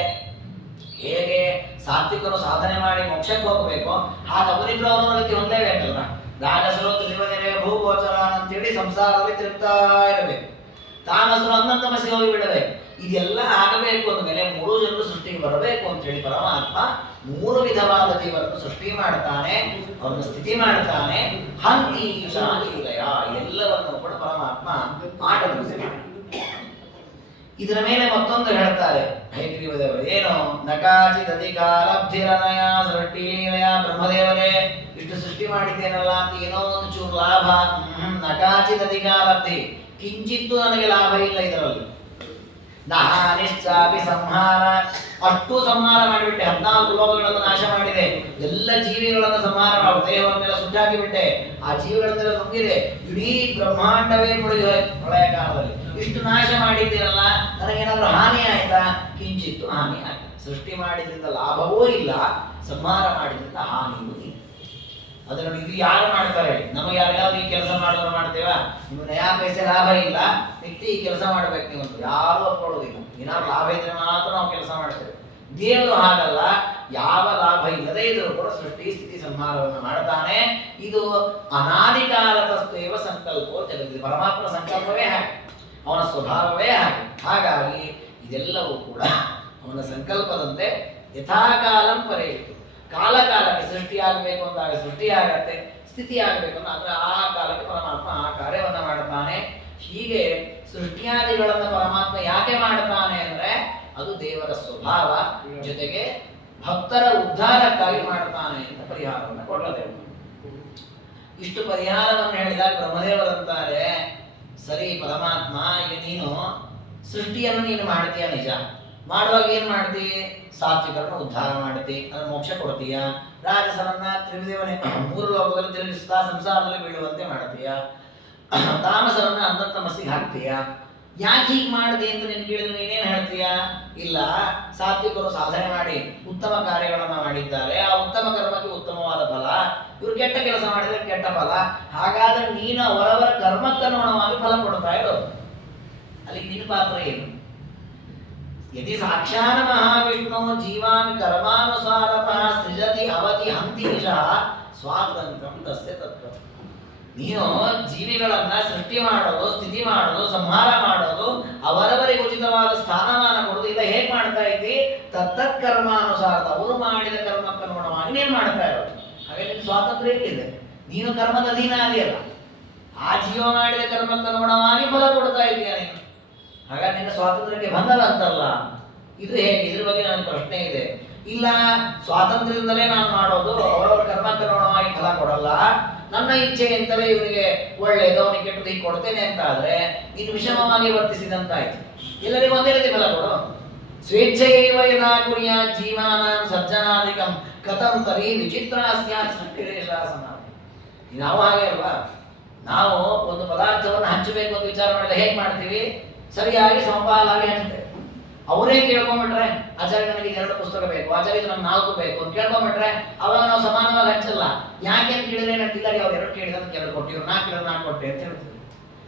ಹೇಗೆ ಸಾತ್ವಿಕರು ಸಾಧನೆ ಮಾಡಿ ಮೋಕ್ಷಕ್ಕೆ ಹೋಗಬೇಕು, ಹಾಗೆ ಅವರಿಬ್ರು ಅವರ ರೀತಿ ಹೊಂದಲೇಬೇಕಲ್ವ. ರಾಜಸರು ತ್ರಿವನೆರೆ ಭೂಗೋಚರ ಅಂತೇಳಿ ಸಂಸಾರದಲ್ಲಿ ತಿರುಗ್ತಾ ಇರಬೇಕು, ತಾಮಸರು ಅನ್ನಂತಮಸಿಗೆ ಹೋಗಿ ಬಿಡಬೇಕು. ಇದೆಲ್ಲ ಆಗಬೇಕು ಅಂದಮೇಲೆ ಮೂರು ಜನರು ಸೃಷ್ಟಿಗೆ ಬರಬೇಕು ಅಂತೇಳಿ ಪರಮಾತ್ಮ ಮೂರು ವಿಧವಾದ ಜೀವರನ್ನು ಸೃಷ್ಟಿ ಮಾಡ್ತಾನೆ, ಅವರನ್ನು ಸ್ಥಿತಿ ಮಾಡ್ತಾನೆ. ಹಂತೀಶ ಲೀಲೆಯ ಎಲ್ಲವನ್ನು ಕೂಡ ಪರಮಾತ್ಮ ಆಟವಿಸಿ. ಇದರ ಮೇಲೆ ಮತ್ತೊಂದು ಹೇಳ್ತಾರೆ ಹೈಗ್ರೀವದೇವರು, ಏನು ನಕಾಚಿತ್ ಅಧಿಕಾರಬ್ಧಿರನಯ ಸೃಷ್ಟಿ ಲೀಲೆಯ. ಬ್ರಹ್ಮದೇವರೇ ಇಷ್ಟು ಸೃಷ್ಟಿ ಮಾಡಿದ್ದೇನಲ್ಲ ಅಂತ ಏನೋ ಒಂದು ಚೂರು ಲಾಭ, ನಕಾಚಿತ್ ಅಧಿಕಾರಬ್ಧಿ, ಕಿಂಚಿತ್ತು ನನಗೆ ಲಾಭ ಇಲ್ಲ ಇದರಲ್ಲಿ. ನಹಾನಿಶ್ಚಾಪಿ ಸಂಹಾರ, ಅಷ್ಟು ಸಂಹಾರ ಮಾಡಿಬಿಟ್ಟೆ, 14 ಲೋಕಗಳನ್ನು ನಾಶ ಮಾಡಿದೆ, ಎಲ್ಲ ಜೀವಿಗಳನ್ನು ಸಂಹಾರ ಮಾಡಿ ದೇಹವನ್ನೆಲ್ಲ ಸುಟ್ಟಾಕಿ ಬಿಟ್ಟೆ, ಆ ಜೀವಿಗಳನ್ನೆಲ್ಲ ನುಂಗಿದೆ, ಇಡೀ ಬ್ರಹ್ಮಾಂಡವೇ ಮುಳುಗಿ ಪ್ರಳಯ ಕಾಲದಲ್ಲಿ. ಇಷ್ಟು ನಾಶ ಮಾಡಿದ್ದೀರಲ್ಲ, ನನಗೇನಾದ್ರೂ ಹಾನಿ ಆಯ್ತಾ? ಕಿಂಚಿತ್ತು ಹಾನಿ ಆಯ್ತು. ಸೃಷ್ಟಿ ಮಾಡಿದ್ರಿಂದ ಲಾಭವೂ ಇಲ್ಲ, ಸಂಹಾರ ಮಾಡಿದ್ರಿಂದ ಹಾನಿಯೂ ಇಲ್ಲ. ಅದನ್ನು ಇದು ಯಾರು ಮಾಡ್ತಾರೆ ಹೇಳಿ? ನಮಗೆ ಯಾರ್ಯಾರು ಈ ಕೆಲಸ ಮಾಡಿದ್ರು ಮಾಡ್ತೇವಾ? ನಿಮ್ಗೆ ನಯಾ ಪೈಸೆ ಲಾಭ ಇಲ್ಲ, ನಿತ್ಯ ಈ ಕೆಲಸ ಮಾಡ್ಬೇಕು ನೀವು ಅಂತ ಯಾರು ಒಪ್ಕೊಳ್ಳೋದಿಲ್ಲ. ಏನಾದ್ರು ಲಾಭ ಇದ್ರೆ ಮಾತ್ರ ನಾವು ಕೆಲಸ ಮಾಡ್ತೇವೆ. ದೇವರು ಹಾಗಲ್ಲ, ಯಾವ ಲಾಭ ಇಲ್ಲದೆ ಇದ್ರು ಕೂಡ ಸೃಷ್ಟಿ ಸ್ಥಿತಿ ಸಂಹಾರವನ್ನು ಮಾಡ್ತಾನೆ. ಇದು ಅನಾದಿ ಕಾಲದಸ್ತೇವ ಸಂಕಲ್ಪೋ ಜಗತ್ತಿದೆ. ಪರಮಾತ್ಮನ ಸಂಕಲ್ಪವೇ ಹಾಗೆ, ಅವನ ಸ್ವಭಾವವೇ ಹಾಗೆ. ಹಾಗಾಗಿ ಇದೆಲ್ಲವೂ ಕೂಡ ಅವನ ಸಂಕಲ್ಪದಂತೆ ಯಥಾಕಾಲಂ ಪರೆಯಿತು. ಕಾಲ ಕಾಲಕ್ಕೆ ಸೃಷ್ಟಿ ಆಗಬೇಕು ಅಂದಾಗ ಸೃಷ್ಟಿ ಆಗತ್ತೆ, ಸ್ಥಿತಿ ಆಗಬೇಕು ಅಂದ್ರೆ ಆ ಕಾಲಕ್ಕೆ ಪರಮಾತ್ಮ ಆ ಕಾರ್ಯವನ್ನ ಮಾಡ್ತಾನೆ. ಹೀಗೆ ಸೃಷ್ಟಿಯಾದಿಗಳನ್ನ ಪರಮಾತ್ಮ ಯಾಕೆ ಮಾಡ್ತಾನೆ ಅಂದ್ರೆ ಅದು ದೇವರ ಸ್ವಭಾವ, ಜೊತೆಗೆ ಭಕ್ತರ ಉದ್ಧಾರಕ್ಕಾಗಿ ಮಾಡ್ತಾನೆ ಅಂತ ಪರಿಹಾರವನ್ನು ಕೊಡಲೇವು. ಇಷ್ಟು ಪರಿಹಾರವನ್ನು ಹೇಳಿದಾಗ ಬ್ರಹ್ಮದೇವರಂತಾರೆ, ಸರಿ ಪರಮಾತ್ಮ, ಈಗ ನೀನು ಸೃಷ್ಟಿಯನ್ನು ನೀನು ಮಾಡ್ತೀಯ ನಿಜ, ಮಾಡುವಾಗ ಏನ್ ಮಾಡ್ತಿ? ಸಾತ್ವಿಕರನ್ನು ಉದ್ಧಾರ ಮಾಡ್ತಿ, ಅಂದ್ರೆ ಮೋಕ್ಷ ಕೊಡ್ತೀಯ. ರಾಜಸರನ್ನ ತ್ರಿವಿದೇವನೇ 3 ಲೋಕದಲ್ಲಿ ತಿರುಗಿಸ್ತಾ ಸಂಸಾರದಲ್ಲಿ ಬೀಳುವಂತೆ ಮಾಡ್ತೀಯ. ತಾಮಸರನ್ನ ಅಂತಮಸ್ಸಿಗೆ ಹಾಕ್ತೀಯ. ಯಾಕೆ ಹೀಗೆ ಮಾಡಿದೆ ಅಂತ ನೀನು ಕೇಳಿದ್ರೆ ನೀನೇನು ಹೇಳ್ತೀಯ? ಇಲ್ಲ, ಸಾತ್ವಿಕರು ಸಾಧನೆ ಮಾಡಿ ಉತ್ತಮ ಕಾರ್ಯಗಳನ್ನು ಮಾಡಿದ್ದಾರೆ, ಆ ಉತ್ತಮ ಕರ್ಮಕ್ಕೆ ಉತ್ತಮವಾದ ಫಲ, ಇವರು ಕೆಟ್ಟ ಕೆಲಸ ಮಾಡಿದ್ರೆ ಕೆಟ್ಟ ಫಲ. ಹಾಗಾದ್ರೆ ನೀನು ಅವರವರ ಕರ್ಮಕ್ಕನುಗುಣವಾಗಿ ಫಲ ಕೊಡ್ತಾ ಇರೋದು. ಅಲ್ಲಿ ನಿನ್ನ ಪಾತ್ರ ಏನು? ಯದಿ ಸಾಕ್ಷಾನ ಮಹಾವಿಷ್ಣು ಜೀವಾನ್ ಕರ್ಮಾನುಸಾರತಃ ಸೃಜತಿ ಅವತಿ ಹಂತೀಶ ಸ್ವಾತಂತ್ರ್ಯಂ ತಸ್ಯ ತತ್ವ. ನೀನು ಜೀವಿಗಳನ್ನ ಸೃಷ್ಟಿ ಮಾಡೋದು, ಸ್ಥಿತಿ ಮಾಡೋದು, ಸಂಹಾರ ಮಾಡೋದು, ಅವರವರಿಗೆ ಉಚಿತವಾದ ಸ್ಥಾನಮಾನ ಕೊಡೋದು, ಇಲ್ಲ ಹೇಗೆ ಮಾಡ್ತಾ ಇದ್ದಿ? ತತ್ತತ್ ಕರ್ಮಾನುಸಾರ, ಅವರು ಮಾಡಿದ ಕರ್ಮಕ್ಕನುಗುಣವಾಗಿ ನೀನು ಮಾಡ್ತಾ ಇರೋದು. ಹಾಗೆ ನಿನ್ನ ಸ್ವಾತಂತ್ರ್ಯ ಎಲ್ಲಿದೆ? ನೀನು ಕರ್ಮದ ಅಧೀನ ಅದೆಯಲ್ಲ, ಆ ಜೀವ ಮಾಡಿದ ಕರ್ಮಕ್ಕನುಗುಣವಾಗಿ ಫಲ ಕೊಡ್ತಾ ಇದೆಯಾ ನೀನು. ಹಾಗಾಗಿ ನಿನ್ನ ಸ್ವಾತಂತ್ರ್ಯಕ್ಕೆ ಬಂದದಂತಲ್ಲ. ಇದು ಹೇಗೆ? ಇದ್ರ ಬಗ್ಗೆ ನನ್ನ ಪ್ರಶ್ನೆ ಇದೆ. ಇಲ್ಲ, ಸ್ವಾತಂತ್ರ್ಯದಿಂದಲೇ ನಾನು ಮಾಡೋದು, ಅವರವರ ಕರ್ಮಕ್ಕನುಗುಣವಾಗಿ ಫಲ ಕೊಡಲ್ಲ, ನನ್ನ ಇಚ್ಛೆ ಅಂತಲೇ ಇವನಿಗೆ ಒಳ್ಳೇದು ಅವನಿಗೆ ಕೆಟ್ಟದ್ದು ಹೀಗೆ ಕೊಡ್ತೇನೆ ಅಂತ ಆದ್ರೆ ನೀನು ವಿಷಮವಾಗಿ ವರ್ತಿಸಿದಂತಾಯ್ತು. ಎಲ್ಲರಿಗೂ ಒಂದೇ ರೀತಿ ಫಲ ಕೊಡು. ಸ್ವೇಚ್ಛೆಯೇವ ಯದಾ ಕುರ್ಯಾತ್ ಜೀವಾನಾಂ ಸಜ್ಜನಾಧಿಕಂ ಕಥಂ ತರಿ ವಿಚಿತ್ರ ಸ್ಯಾತ್ ಸೃಷ್ಟಿರೇಶಾಸನ. ನಾವು ಹಾಗೆ ಅಲ್ವಾ? ನಾವು ಒಂದು ಪದಾರ್ಥವನ್ನು ಹಂಚಬೇಕು ಅಂತ ವಿಚಾರ ಮಾಡಿದ್ರೆ ಹೇಗೆ ಮಾಡ್ತೀವಿ? ಸರಿಯಾಗಿ ಸಮಪಾಲಾಗಿ ಹಂಚ್ತೇವೆ. ಅವರೇ ಕೇಳ್ಕೊಂಡ್ಬಿಟ್ರೆ ಆಚಾರ್ಯ ನನಗೆ 2 ಪುಸ್ತಕ ಬೇಕು, ಆಚಾರ್ಯ ನನಗೆ 4 ಬೇಕು ಅಂತ ಕೇಳ್ಕೊಂಡ್ಬಿಟ್ರೆ ಅವಾಗ ನಾವು ಸಮಾನವಾಗಿ ಹಂಚಲ್ಲ. ಯಾಕೆ ಅಂತ ಕೇಳಿದ್ರೆ ಏನಾಗ್ತಿಲ್ಲ, ಅವ್ರು 2 ಕೇಳಿದ್ರೆ 2 ಕೊಟ್ಟಿವ್ರು, 4 ಕೇಳಿದ್ರೆ 4 ಕೊಟ್ಟೆ ಅಂತ ಹೇಳ್ತೀವಿ.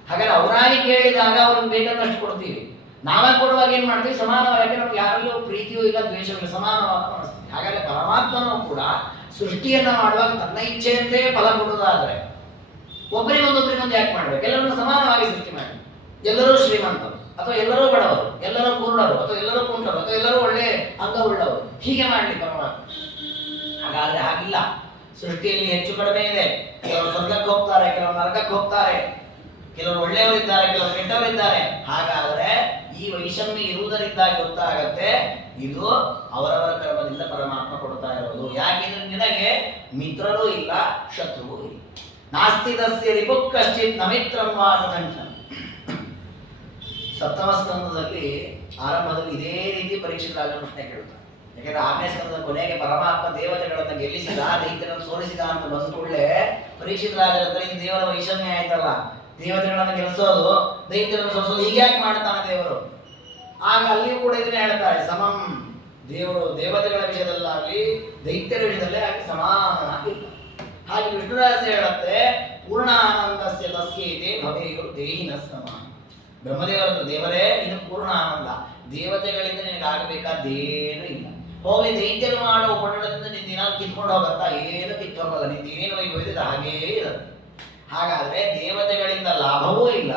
ಹಾಗಾದ್ರೆ ಅವರಾಗಿ ಕೇಳಿದಾಗ ಅವ್ರಿಗೆ ಬೇಕಾದಷ್ಟು ಕೊಡ್ತೀವಿ. ನಾವೇ ಕೊಡುವಾಗ ಏನ್ ಮಾಡ್ತೀವಿ? ಸಮಾನವಾಗಿ. ಯಾಕೆ ನಮ್ಗೆ ಯಾರಿಗೂ ಪ್ರೀತಿಯೂ ಇಲ್ಲ, ದ್ವೇಷವೂ ಇಲ್ಲ, ಸಮಾನವಾದ ಮನಸ್ಸು. ಹಾಗಾದ್ರೆ ಪರಮಾತ್ಮನೂ ಕೂಡ ಸೃಷ್ಟಿಯನ್ನ ಮಾಡುವಾಗ ತನ್ನ ಇಚ್ಛೆಯಂತೆ ಫಲ ಕೊಡುವುದಾದ್ರೆ ಒಬ್ಬರಿಗೊಂದೊಬ್ಬರಿಗೊಂದು ಯಾಕೆ ಮಾಡ್ಬೇಕು? ಎಲ್ಲರನ್ನು ಸಮಾನವಾಗಿ ಸೃಷ್ಟಿ ಮಾಡಿ. ಎಲ್ಲರೂ ಶ್ರೀಮಂತರು ಅಥವಾ ಎಲ್ಲರೂ ಬಡವರು, ಎಲ್ಲರೂ ಕುರುಡರು ಅಥವಾ ಎಲ್ಲರೂ ಕುಂಟರು ಅಥವಾ ಎಲ್ಲರೂ ಒಳ್ಳೆ ಅಂಗವುಳ್ಳವರು, ಹೀಗೆ ಮಾಡಲಿ ಪರಮಾತ್ಮ. ಹಾಗಾದ್ರೆ ಹಾಗಿಲ್ಲ. ಸೃಷ್ಟಿಯಲ್ಲಿ ಹೆಚ್ಚು ಕಡಿಮೆ ಇದೆ. ಕೆಲವರು ಸ್ವರ್ಗಕ್ಕೆ ಹೋಗ್ತಾರೆ, ಕೆಲವರು ನರಕಕ್ಕೆ ಹೋಗ್ತಾರೆ, ಕೆಲವರು ಒಳ್ಳೆಯವರಿದ್ದಾರೆ, ಕೆಲವರು ಕೆಟ್ಟವರಿದ್ದಾರೆ. ಹಾಗಾದ್ರೆ ಈ ವೈಷಮ್ಯ ಇರುವುದರಿಂದಾಗಿ ಗೊತ್ತಾಗತ್ತೆ ಇದು ಅವರವರ ಕರ್ಮದಿಂದ ಪರಮಾತ್ಮ ಕೊಡ್ತಾ ಇರೋದು. ಯಾಕೆಂದ್ರೆ ನಿನಗೆ ಮಿತ್ರರೂ ಇಲ್ಲ, ಶತ್ರುವೂ ಇಲ್ಲ. ನಾಸ್ತಿ ತಸ್ಯ ರಿಪು ಕಶ್ಚಿತ್ ನ ಮಿತ್ರಂ ವಾ ಕಥಂಚನ. ಸಪ್ತಮ ಸ್ಕಂದದಲ್ಲಿ ಆರಂಭದಲ್ಲಿ ಇದೇ ರೀತಿ ಪರೀಕ್ಷಿತ ರಾಜ ಪ್ರಶ್ನೆ ಕೇಳ್ತಾರೆ. ಯಾಕಂದ್ರೆ 6ನೇ ಸ್ಕಂದದ ಕೊನೆಗೆ ಪರಮಾತ್ಮ ದೇವತೆಗಳನ್ನ ಗೆಲ್ಲಿಸಿದ, ದೈತ್ಯರನ್ನು ಸೋಲಿಸಿದ ಅಂತ ಬಂದ ಕೂಡಲೇ ಪರೀಕ್ಷಿತ ರಾಜರಂದ್ರೆ ಈ ದೇವರ ವೈಷಮ್ಯ ಆಯ್ತಲ್ಲ, ದೇವತೆಗಳನ್ನ ಗೆಲ್ಲಿಸೋದು, ದೈತ್ಯರನ್ನು ಸೋಲಿಸೋದು, ಹೀಗೆ ಯಾಕೆ ಮಾಡ್ತಾನೆ ದೇವರು? ಆಗ ಅಲ್ಲಿಯೂ ಕೂಡ ಇದನ್ನೇ ಹೇಳ್ತಾರೆ, ಸಮಂ. ದೇವರು ದೇವತೆಗಳ ವಿಷಯದಲ್ಲಾಗಲಿ ದೈತ್ಯರ ವಿಷಯದಲ್ಲೇ ಆಗಿ ಸಮಾನನಾಗಿಲ್ಲ. ಹಾಗೆ ವಿಷ್ಣು ರಹಸ್ಯ ಹೇಳುತ್ತೆ, ಪೂರ್ಣಾನಂದಸ್ಯ ತಸ್ಯೇತೆ ಭವೇಯು ದೇಹಿನ ಸಮ. ಬ್ರಹ್ಮದೇವರದ್ದು ದೇವರೇ ನೀನು ಪೂರ್ಣ ಆನಂದ, ದೇವತೆಗಳಿಂದ ನಿನಗೆ ಆಗಬೇಕಾದ್ದೇನು ಇಲ್ಲ. ಹೋಗಿ ದೈತ್ಯರು ಮಾಡೋ ಉಪಟಳದಿಂದ ನಿನ್ನ ದಿನ ಕಿತ್ಕೊಂಡು ಹೋಗತ್ತಾ? ಏನು ಕಿತ್ತು ಹೋಗಲ್ಲ. ನಿನ್ನ ಏನೇನು ಒಯ್ದು ಹಾಗೇ ಇರುತ್ತೆ. ಹಾಗಾದ್ರೆ ದೇವತೆಗಳಿಂದ ಲಾಭವೂ ಇಲ್ಲ,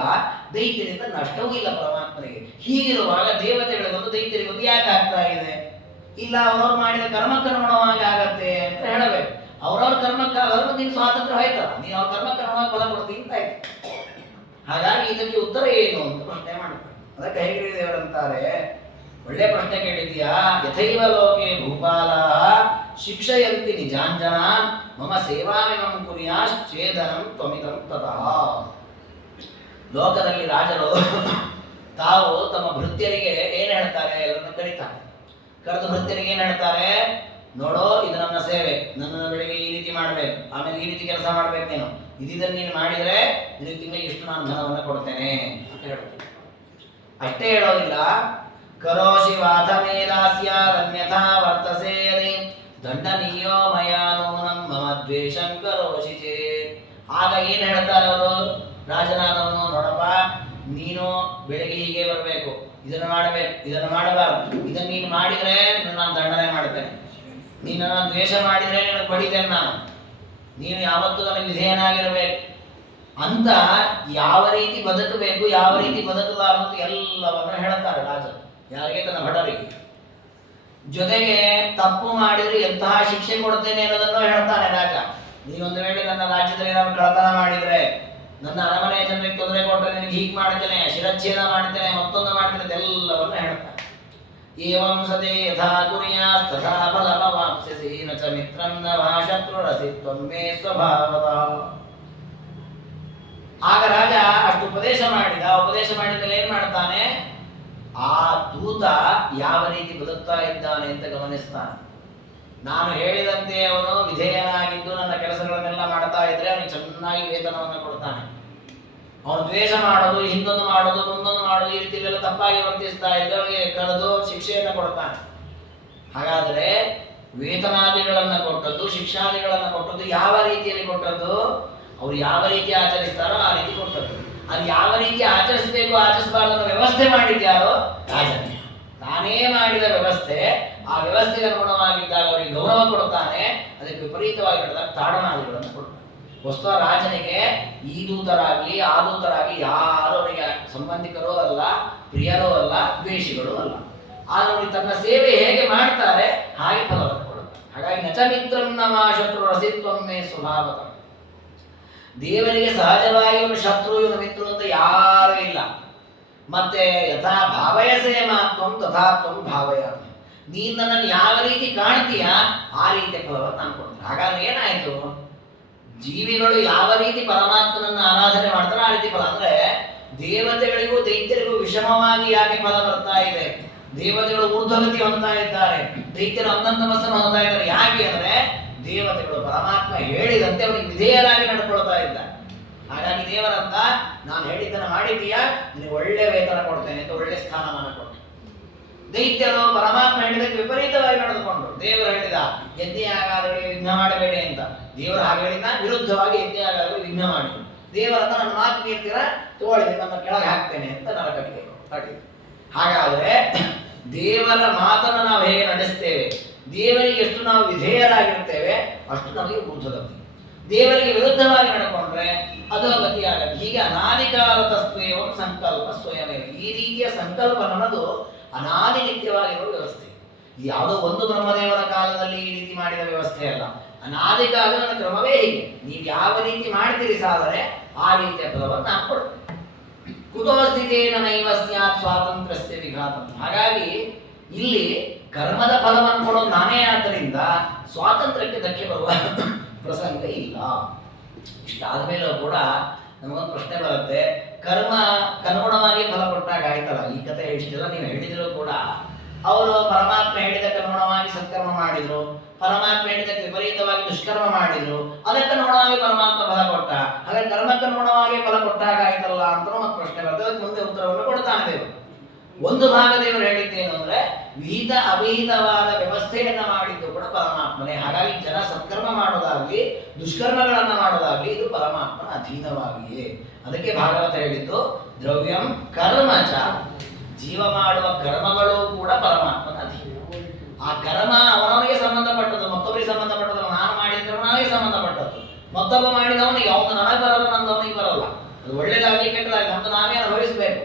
ದೈತ್ಯರಿಂದ ನಷ್ಟವೂ ಇಲ್ಲ ಪರಮಾತ್ಮನಿಗೆ. ಹೀಗಿರುವಾಗ ದೇವತೆಗಳಿಗೊಂದು ದೈತ್ಯರಿಗೊಂದು ಯಾಕೆ ಆಗ್ತಾ ಇದೆ? ಇಲ್ಲ, ಅವರವ್ರು ಮಾಡಿದ ಕರ್ಮಕ್ಕನುಗುಣವಾಗಿ ಆಗತ್ತೆ ಅಂತ ಹೇಳಬೇಕು. ಅವ್ರವ್ರ ಕರ್ಮಕ್ಕಾಗಲು ನಿನ್ ಸ್ವಾತಂತ್ರ್ಯ ಆಯ್ತಲ್ಲ, ನೀನು ಅವ್ರ ಕರ್ಮಕ್ಕನುಗುಣವಾಗಿ ಫಲ ಕೊಡ್ತೀನಿ ಅಂತ ಆಯ್ತು. ಹಾಗಾಗಿ ಇದಕ್ಕೆ ಉತ್ತರ ಏನು ಅಂತ ಪ್ರಶ್ನೆ ಮಾಡ್ತಾರೆ. ಅದಕ್ಕೆ ಹೈಗ್ರೀವ ದೇವರಂತಾರೆ, ಒಳ್ಳೆ ಪ್ರಶ್ನೆ ಕೇಳಿದ್ಯಾ. ಯಥೈವ ಲೋಕೆ ಭೂಪಾಲ ಶಿಕ್ಷಯಂತಿ ನಿಜಾಂಜನ ಮಮ ಸೇವಾಮಿಮಂ ಕುರ್ಯಾಶ್ಚೇದನಂ ತ್ವಮಿದಂ ತತಃ. ಲೋಕದಲ್ಲಿ ರಾಜರು ತಾವು ತಮ್ಮ ಭೃತ್ಯರಿಗೆ ಏನು ಹೇಳ್ತಾರೆ? ಎಲ್ಲರನ್ನು ಕರೀತಾರೆ. ಕರೆದು ಭೃತ್ಯರಿಗೆ ಏನು ಹೇಳ್ತಾರೆ? ನೋಡೋ, ಇದು ನನ್ನ ಸೇವೆ, ನನ್ನನ್ನು ಬೆಳಿಗ್ಗೆ ಈ ರೀತಿ ಮಾಡಬೇಕು, ಆಮೇಲೆ ಈ ರೀತಿ ಕೆಲಸ ಮಾಡ್ಬೇಕು, ನೀನು ಇದನ್ನು ನೀನು ಮಾಡಿದರೆ ನಿನಗೆ ತಿಂಗಳಿಗೆ ಇಷ್ಟು ನಾನು ಧನವನ್ನು ಕೊಡ್ತೇನೆ ಅಂತ ಹೇಳ್ತೀನಿ. ಅಷ್ಟೇ ಹೇಳೋದಿಲ್ಲ, ಕರೋಷಿ ವಾಥ ಮೇದಾಸ್ಯ ಅನ್ಯಥಾ ವರ್ತಸೆ ಯದಿ ದಂಡನೀಯೋ ಮಯಾ ನೂನಂ ಮಮ ದ್ವೇಷಂ ಕರೋಷಿ ಚೇತ್. ಆಗ ಏನು ಹೇಳ್ತಾರೆ ಅವರು? ರಾಜನಾದವನು, ನೋಡಪ್ಪ, ನೀನು ಬೆಳಿಗ್ಗೆ ಹೀಗೆ ಬರಬೇಕು, ಇದನ್ನು ಮಾಡಬೇಕು, ಇದನ್ನು ಮಾಡಬಾರ್ದು, ಇದನ್ನು ನೀನು ಮಾಡಿದರೆ ನಾನು ದಂಡನೆ ಮಾಡ್ತೇನೆ, ನೀನು ನನ್ನ ದ್ವೇಷ ಮಾಡಿದರೆ ನಿನಗೆ ಬಡಿತೇನೆ ನಾನು, ನೀನು ಯಾವತ್ತೂ ನನಗೆ ವಿಧೇಯನಾಗಿರಬೇಕು ಅಂತ ಯಾವ ರೀತಿ ಬದುಕಬೇಕು, ಯಾವ ರೀತಿ ಬದುಕಬಾರದು ಅಂತ ಎಲ್ಲವನ್ನ ಹೇಳ್ತಾರೆ ರಾಜರು. ಯಾರಿಗೆ? ತನ್ನ ಭಟರಿಗೆ. ಜೊತೆಗೆ ತಪ್ಪು ಮಾಡಿದ್ರೆ ಎಂತಹ ಶಿಕ್ಷೆ ಕೊಡ್ತೇನೆ ಅನ್ನೋದನ್ನು ಹೇಳ್ತಾನೆ ರಾಜ. ನೀನೊಂದು ವೇಳೆ ನನ್ನ ರಾಜ್ಯದಲ್ಲಿ ನಾನು ಕಳತನ ಮಾಡಿದ್ರೆ, ನನ್ನ ಅರಮನೆಯ ಜನರಿಗೆ ತೊಂದರೆ ಕೊಟ್ಟರೆ ನಿನಗೆ ಹೀಗೆ ಮಾಡ್ತೇನೆ, ಶಿರಚ್ಛೇದ ಮಾಡ್ತೇನೆ, ಮತ್ತೊಂದು ಮಾಡ್ತೇನೆ, ಇದೆಲ್ಲವನ್ನು ಹೇಳ್ತಾನೆ. ಏವಂ ಸದೇ ಯಥಾ ಕುರ್ಯಾತ್ ತಥಾ ಫಲಮವಾಪ್ಸ್ಯಸಿ ನ ಚ ಮಿತ್ರಂ ನ ವಾ ಶತ್ರುರಸಿ ತ್ವಂ ಮೇ ಸ್ವಭಾವತಃ. ಆಗ ರಾಜ ಅಷ್ಟು ಉಪದೇಶ ಮಾಡಿದ ಮೇಲೆ ಏನ್ ಮಾಡ್ತಾನೆ? ಆ ದೂತ ಯಾವ ರೀತಿ ಬದುಕ್ತಾ ಇದ್ದಾನೆ ಅಂತ ಗಮನಿಸ್ತಾನೆ. ನಾನು ಹೇಳಿದಂತೆ ಅವನು ವಿಧೇಯನಾಗಿದ್ದು ನನ್ನ ಕೆಲಸಗಳನ್ನೆಲ್ಲ ಮಾಡ್ತಾ ಇದ್ರೆ ಅವನಿಗೆ ಚೆನ್ನಾಗಿ ವೇತನವನ್ನು ಕೊಡ್ತಾನೆ. ಅವನು ದ್ವೇಷ ಮಾಡೋದು, ಹಿಂದೊಂದು ಮಾಡೋದು, ಮುಂದೊಂದು ಮಾಡೋದು, ಈ ರೀತಿ ಎಲ್ಲ ತಪ್ಪಾಗಿ ವರ್ತಿಸ್ತಾ ಇದ್ರೆ ಅವನಿಗೆ ಕರೆದು ಶಿಕ್ಷೆಯನ್ನು ಕೊಡ್ತಾನೆ. ಹಾಗಾದ್ರೆ ವೇತನಾದಿಗಳನ್ನು ಕೊಟ್ಟದ್ದು, ಶಿಕ್ಷಾದಿಗಳನ್ನು ಕೊಟ್ಟದ್ದು ಯಾವ ರೀತಿಯಲ್ಲಿ ಕೊಟ್ಟದ್ದು? ಅವ್ರು ಯಾವ ರೀತಿ ಆಚರಿಸ್ತಾರೋ ಆ ರೀತಿ ಕೊಟ್ಟದ್ದು. ಅದು ಯಾವ ರೀತಿ ಆಚರಿಸಬೇಕು, ಆಚರಿಸಬಾರ್ದು ಅನ್ನೋ ವ್ಯವಸ್ಥೆ ಮಾಡಿದ್ಯಾರೋ ರಾಜನೇ. ತಾನೇ ಮಾಡಿದ ವ್ಯವಸ್ಥೆ, ಆ ವ್ಯವಸ್ಥೆಗೆ ಅನುಗುಣವಾಗಿದ್ದಾಗ ಅವರಿಗೆ ಗೌರವ ಕೊಡ್ತಾನೆ. ಅದಕ್ಕೆ ವಿಪರೀತವಾಗಿ ನಡೆದಾಗ ತಾಡನಾದಿಗಳನ್ನು ಕೊಡ್ತಾನೆ. ವಸ್ತು ರಾಜನಿಗೆ ಈ ದೂತರಾಗ್ಲಿ ಆ ದೂತರಾಗ್ಲಿ ಯಾರು ಅವರಿಗೆ ಸಂಬಂಧಿಕರೂ ಅಲ್ಲ, ಪ್ರಿಯರೂ ಅಲ್ಲ, ದ್ವೇಷಿಗಳೂ ಅಲ್ಲ. ಆದ್ರೆ ತನ್ನ ಸೇವೆ ಹೇಗೆ ಮಾಡ್ತಾರೆ ಹಾಗೆ ಫಲವನ್ನು ಕೊಡುತ್ತಾರೆ. ಹಾಗಾಗಿ ನಚ ಮಿತ್ರಂ ನ ವಾ ಶತ್ರು ರಸಿತ್ವಂ ಮೇ ಸ್ವಭಾವತಃ. ದೇವರಿಗೆ ಸಹಜವಾಗಿ ಇವನು ಶತ್ರು, ಇವನು ಮಿತ್ರ ಅಂತ ಯಾರೂ ಇಲ್ಲ. ಮತ್ತೆ ಯಥಾ ಭಾವಯಸೇ ಮಾತ್ವಂ ತಥಾ ತ್ವಂ ಭಾವಯಾಮಿ. ನೀನು ನನ್ನನ್ನು ಯಾವ ರೀತಿ ಕಾಣ್ತೀಯ ಆ ರೀತಿಯ ಫಲವನ್ನು ನಾನು ಕೊಡ್ತೇನೆ. ಹಾಗಾದ್ರೆ ಏನಾಯ್ತು? ಜೀವಿಗಳು ಯಾವ ರೀತಿ ಪರಮಾತ್ಮನನ್ನು ಆರಾಧನೆ ಮಾಡ್ತಾರೆ ಆ ರೀತಿ ಫಲ. ಅಂದ್ರೆ ದೇವತೆಗಳಿಗೂ ದೈತ್ಯರಿಗೂ ವಿಷಮವಾಗಿ ಯಾಕೆ ಫಲ ಬರ್ತಾ ಇದೆ? ದೇವತೆಗಳು ಊರ್ಧ್ವಗತಿ ಹೊಂದ್ತಾ ಇದ್ದಾರೆ, ದೈತ್ಯರು ಅನ್ನಂತಮಸ್ಸನ್ನು ಹೊಂದ್ತಾ ಇದ್ದಾರೆ. ಯಾಕೆ ಅಂದ್ರೆ ದೇವತೆಗಳು ಪರಮಾತ್ಮ ಹೇಳಿದಂತೆ ಅವನಿಗೆ ವಿಧೇಯರಾಗಿ ನಡ್ಕೊಳ್ತಾ ಇದ್ದಾರೆ. ಹಾಗಾಗಿ ದೇವರಂತ, ನಾನು ಹೇಳಿದ್ದನ್ನು ಮಾಡಿದ್ದೀಯಾ, ನಿನಗೆ ಒಳ್ಳೆ ವೇತನ ಕೊಡ್ತೇನೆ ಅಂತ ಒಳ್ಳೆ ಸ್ಥಾನಮಾನ ಕೊಡ್ತೇನೆ. ದೈತ್ಯರು ಪರಮಾತ್ಮ ಹೇಳಿದಕ್ಕೆ ವಿಪರೀತವಾಗಿ ನಡೆದುಕೊಂಡು, ದೇವರು ಹೇಳಿದ ಯಜ್ಞಯಾಗಾದಿಗಳಿಗೆ ವಿಘ್ನ ಮಾಡಬೇಡಿ ಅಂತ, ದೇವರು ಹಾಗೆ ಹೇಳಿದ ವಿರುದ್ಧವಾಗಿ ಯಜ್ಞಯಾಗಾದಿಗಳಿಗೆ ವಿಘ್ನ ಮಾಡಿದ್ರು. ದೇವರನ್ನ ನನ್ನ ಮಾತು ಮೀರ್ತೀರ ತೋಳಿದೆ, ನನ್ನ ಕೆಳಗೆ ಹಾಕ್ತೇನೆ ಅಂತ ನರಕಟಿಗೆ ಕಟ್ಟಿದ್ರು. ಹಾಗಾದ್ರೆ ದೇವರ ಮಾತನ್ನು ನಾವು ಹೇಗೆ ನಡೆಸ್ತೇವೆ, ದೇವರಿಗೆ ಎಷ್ಟು ನಾವು ವಿಧೇಯರಾಗಿರ್ತೇವೆ ಅಷ್ಟು ನಮಗೆ ಊರ್ಧ್ವಗತಿ. ದೇವರಿಗೆ ವಿರುದ್ಧವಾಗಿ ನಡ್ಕೊಂಡ್ರೆ ಅದು ಗತಿಯಾಗತ್ತೆ. ಹೀಗೆ ಅನಾದಿಕಾಲತಸ್ತ್ವೇವಂ ಸಂಕಲ್ಪ ಸ್ವಯಮೇವ. ಈ ರೀತಿಯ ಸಂಕಲ್ಪ ನನ್ನದು ಅನಾದಿ ನಿತ್ಯವಾಗಿರುವ ವ್ಯವಸ್ಥೆ. ಯಾವುದೋ ಒಂದು ಬ್ರಹ್ಮದೇವರ ಕಾಲದಲ್ಲಿ ಈ ರೀತಿ ಮಾಡಿದ ವ್ಯವಸ್ಥೆ ಅಲ್ಲ. ಅನಾದಿ ಕಾಲದ ಕ್ರಮವೇ ಹೀಗೆ. ನೀವು ಯಾವ ರೀತಿ ಮಾಡ್ತೀರಿ ಸಾಧನೆ ಆ ರೀತಿಯ ಫಲವನ್ನು ನಾನು ಕೊಡ್ತೇನೆ. ಕುತೋ ಸ್ಥಿತೇನ ನೈವ ಸ್ಯಾತ್ ಸ್ವಾತಂತ್ರ್ಯಸ್ಯ ವಿಘಾತಂ. ಹಾಗಾಗಿ ಇಲ್ಲಿ ಕರ್ಮದ ಫಲವನ್ನು ಕೊಡೋದು ನಾನೇ, ಆದ್ದರಿಂದ ಸ್ವಾತಂತ್ರ್ಯಕ್ಕೆ ಧಕ್ಕೆ ಬರುವ ಪ್ರಸಂಗ ಇಲ್ಲ. ಇಷ್ಟಾದ ಮೇಲೂ ಕೂಡ ನಮಗೊಂದು ಪ್ರಶ್ನೆ ಬರುತ್ತೆ, ಕರ್ಮಕ್ಕನುಗುಣವಾಗಿ ಫಲ ಕೊಟ್ಟಾಗ ಆಯ್ತಲ್ಲ. ಈ ಕಥೆ ಇಷ್ಟೆಲ್ಲ ನೀವು ಹೇಳಿದ್ರು ಕೂಡ ಅವರು ಪರಮಾತ್ಮ ಹೇಳಿದಕ್ಕೆ ಅನುಗುಣವಾಗಿ ಸತ್ಕರ್ಮ ಮಾಡಿದ್ರು, ಪರಮಾತ್ಮ ಹೇಳಿದಕ್ಕೆ ವಿಪರೀತವಾಗಿ ದುಷ್ಕರ್ಮ ಮಾಡಿದ್ರು, ಅದಕ್ಕನುಗುಣವಾಗಿ ಪರಮಾತ್ಮ ಫಲ ಕೊಟ್ಟ. ಹಾಗಾಗಿ ಕರ್ಮಕ್ಕನುಗುಣವಾಗಿ ಫಲ ಕೊಟ್ಟಾಗ ಆಯ್ತಲ್ಲ ಅಂತ ಮತ್ತೆ ಪ್ರಶ್ನೆ ಬರ್ತದೆ. ಅದಕ್ಕೆ ಮುಂದೆ ಉತ್ತರವನ್ನು ಕೊಡ್ತಾನೆ ದೇವರು. ಒಂದು ಭಾಗ ದೇವರು ಹೇಳಿದ್ದೇನು ಅಂದ್ರೆ, ವಿಹಿತ ಅವಿಹಿತವಾದ ವ್ಯವಸ್ಥೆಯನ್ನ ಮಾಡಿದ್ದು ಕೂಡ ಪರಮಾತ್ಮನೇ. ಹಾಗಾಗಿ ಜನ ಸತ್ಕರ್ಮ ಮಾಡೋದಾಗ್ಲಿ ದುಷ್ಕರ್ಮಗಳನ್ನ ಮಾಡೋದಾಗ್ಲಿ ಇದು ಪರಮಾತ್ಮನ ಅಧೀನವಾಗಿಯೇ. ಅದಕ್ಕೆ ಭಾಗವತ ಹೇಳಿದ್ದು ದ್ರವ್ಯಂ ಕರ್ಮ ಚ ಜೀವ ಮಾಡುವ ಕರ್ಮಗಳು ಕೂಡ ಪರಮಾತ್ಮನ ಅಧೀನ. ಆ ಕರ್ಮ ಅವನವನಿಗೆ ಸಂಬಂಧಪಟ್ಟದ್ದು, ಮತ್ತೊಬ್ಬರಿಗೆ ಸಂಬಂಧಪಟ್ಟದ್ದು. ನಾನು ಮಾಡಿದ್ರೆ ನನಗೆ ಸಂಬಂಧಪಟ್ಟದ್ದು, ಮತ್ತೊಬ್ಬ ಮಾಡಿದವನಿಗೆ ಅವನು ನನಗೆ ಬರಲ್ಲ, ನಂದು ಅವನಿಗೆ ಬರಲ್ಲ. ಅದು ಒಳ್ಳೇದಾಗಲಿ ಕೆಟ್ಟದಾಗಲಿ ನಮ್ದು ನಾವೇ ಅನುಭವಿಸಬೇಕು.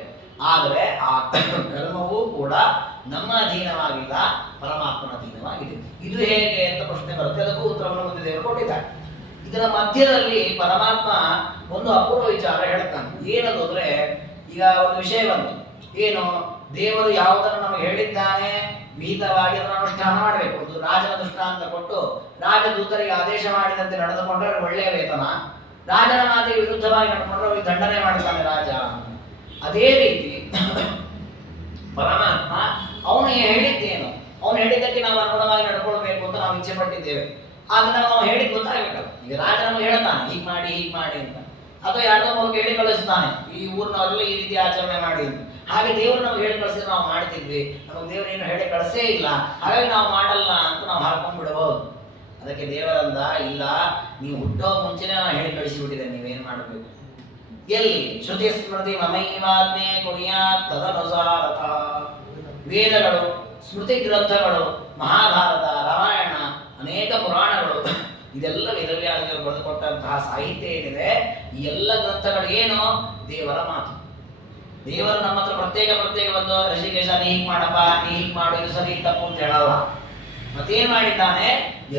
ಆದರೆ ಆ ಕರ್ಮವೂ ಕೂಡ ನಮ್ಮ ಅಧೀನವಾಗಿಲ್ಲ, ಪರಮಾತ್ಮನ ಅಧೀನವಾಗಿದೆ. ಇದು ಹೇಗೆ ಅಂತ ಪ್ರಶ್ನೆ ಬರುತ್ತೆ. ಅದಕ್ಕೂ ಉತ್ತರವನ್ನು ಮುಂದೆ ದೇವರು ಕೊಟ್ಟಿದ್ದಾರೆ. ಇದರ ಮಧ್ಯದಲ್ಲಿ ಪರಮಾತ್ಮ ಒಂದು ಅಪೂರ್ವ ವಿಚಾರ ಹೇಳ್ತಾನೆ. ಏನದು ಅಂದ್ರೆ, ಈಗ ಒಂದು ವಿಷಯ ಬಂತು. ಏನು? ದೇವರು ಯಾವುದನ್ನು ನಮಗೆ ಹೇಳಿದ್ದಾನೆ ವಿಹಿತವಾಗಿ ಅದನ್ನು ಅನುಷ್ಠಾನ ಮಾಡಬೇಕು. ಒಂದು ರಾಜನ ದೃಷ್ಟಾಂತ ಕೊಟ್ಟು ರಾಜದೂತರಿಗೆ ಆದೇಶ ಮಾಡಿದಂತೆ ನಡೆದುಕೊಂಡ್ರೆ ಒಳ್ಳೆಯ ವೇತನ, ರಾಜನ ಮಾತಿಗೆ ವಿರುದ್ಧವಾಗಿ ನಡ್ಕೊಂಡ್ರೆ ಅವರಿಗೆ ದಂಡನೆ ಮಾಡ್ತಾನೆ ರಾಜ. ಅದೇ ರೀತಿ ಪರಮಾತ್ಮ ಅವನು ಹೇಳಿದ್ದೇನು, ಅವನು ಹೇಳಿದ್ದಕ್ಕೆ ನಾವು ಅನುಗುಣವಾಗಿ ನಡ್ಕೊಳ್ಬೇಕು ಅಂತ ನಾವು ಇಚ್ಛೆ ಪಟ್ಟಿದ್ದೇವೆ. ಆಗ ನಾವು ಹೇಳಿದ್ ಗೊತ್ತಾಗಬೇಕಲ್ಲ. ಈಗ ರಾಜ ನಮಗೆ ಹೇಳ್ತಾನೆ ಹೀಗೆ ಮಾಡಿ ಅಂತ, ಅಥವಾ ಯಾರ್ದೋ ಮೂಲಕ ಹೇಳಿ ಕಳಿಸ್ತಾನೆ ಈ ಊರಿನವರೆಲ್ಲ ಈ ರೀತಿ ಆಚರಣೆ ಮಾಡಿ ಅಂತ. ಹಾಗೆ ದೇವರು ನಮ್ಗೆ ಹೇಳಿ ಕಳಿಸಿದ್ರೆ ನಾವು ಮಾಡ್ತಿದ್ವಿ, ನಮಗೆ ದೇವರು ಏನು ಹೇಳಿ ಕಳಿಸೇ ಇಲ್ಲ, ಹಾಗಾಗಿ ನಾವು ಮಾಡಲ್ಲ ಅಂತ ನಾವು ಹಾರ್ಕೊಂಡ್ ಬಿಡಬಹುದು. ಅದಕ್ಕೆ ದೇವರಂದ, ಇಲ್ಲ, ನೀವು ಹುಟ್ಟೋ ಮುಂಚೆನೇ ನಾನು ಹೇಳಿ ಕಳಿಸಿಬಿಟ್ಟಿದೆ, ನೀವೇನು ಮಾಡಬೇಕು. ಎಲ್ಲಿ? ಶ್ರುತಿ ಸ್ಮೃತಿ ಮಮೈವಾಜ್ಞೆ ಕುರ್ಯಾತ್ ತದನುಸಾರತ. ವೇದಗಳು, ಸ್ಮೃತಿ ಗ್ರಂಥಗಳು, ಮಹಾಭಾರತ, ರಾಮಾಯಣ, ಅನೇಕ ಪುರಾಣಗಳು, ಇದೆಲ್ಲ ವೇದವ್ಯಾಸರು ಬರೆದುಕೊಟ್ಟಂತಹ ಸಾಹಿತ್ಯ ಏನಿದೆ, ಈ ಎಲ್ಲ ಗ್ರಂಥಗಳು ಏನು? ದೇವರ ಮಾತು. ದೇವರು ನಮ್ಮ ಹತ್ರ ಪ್ರತ್ಯೇಕ ಒಂದು ಋಷಿಕೇಶ ನೀ ಹೀಗೆ ಮಾಡಪ್ಪ, ನೀ ಹೀಗೆ ಮಾಡು, ಇದು ಸರಿ ತಪ್ಪು ಅಂತ ಹೇಳಲ್ಲ. ಮತ್ತೇನ್ ಮಾಡಿದ್ದಾನೆ?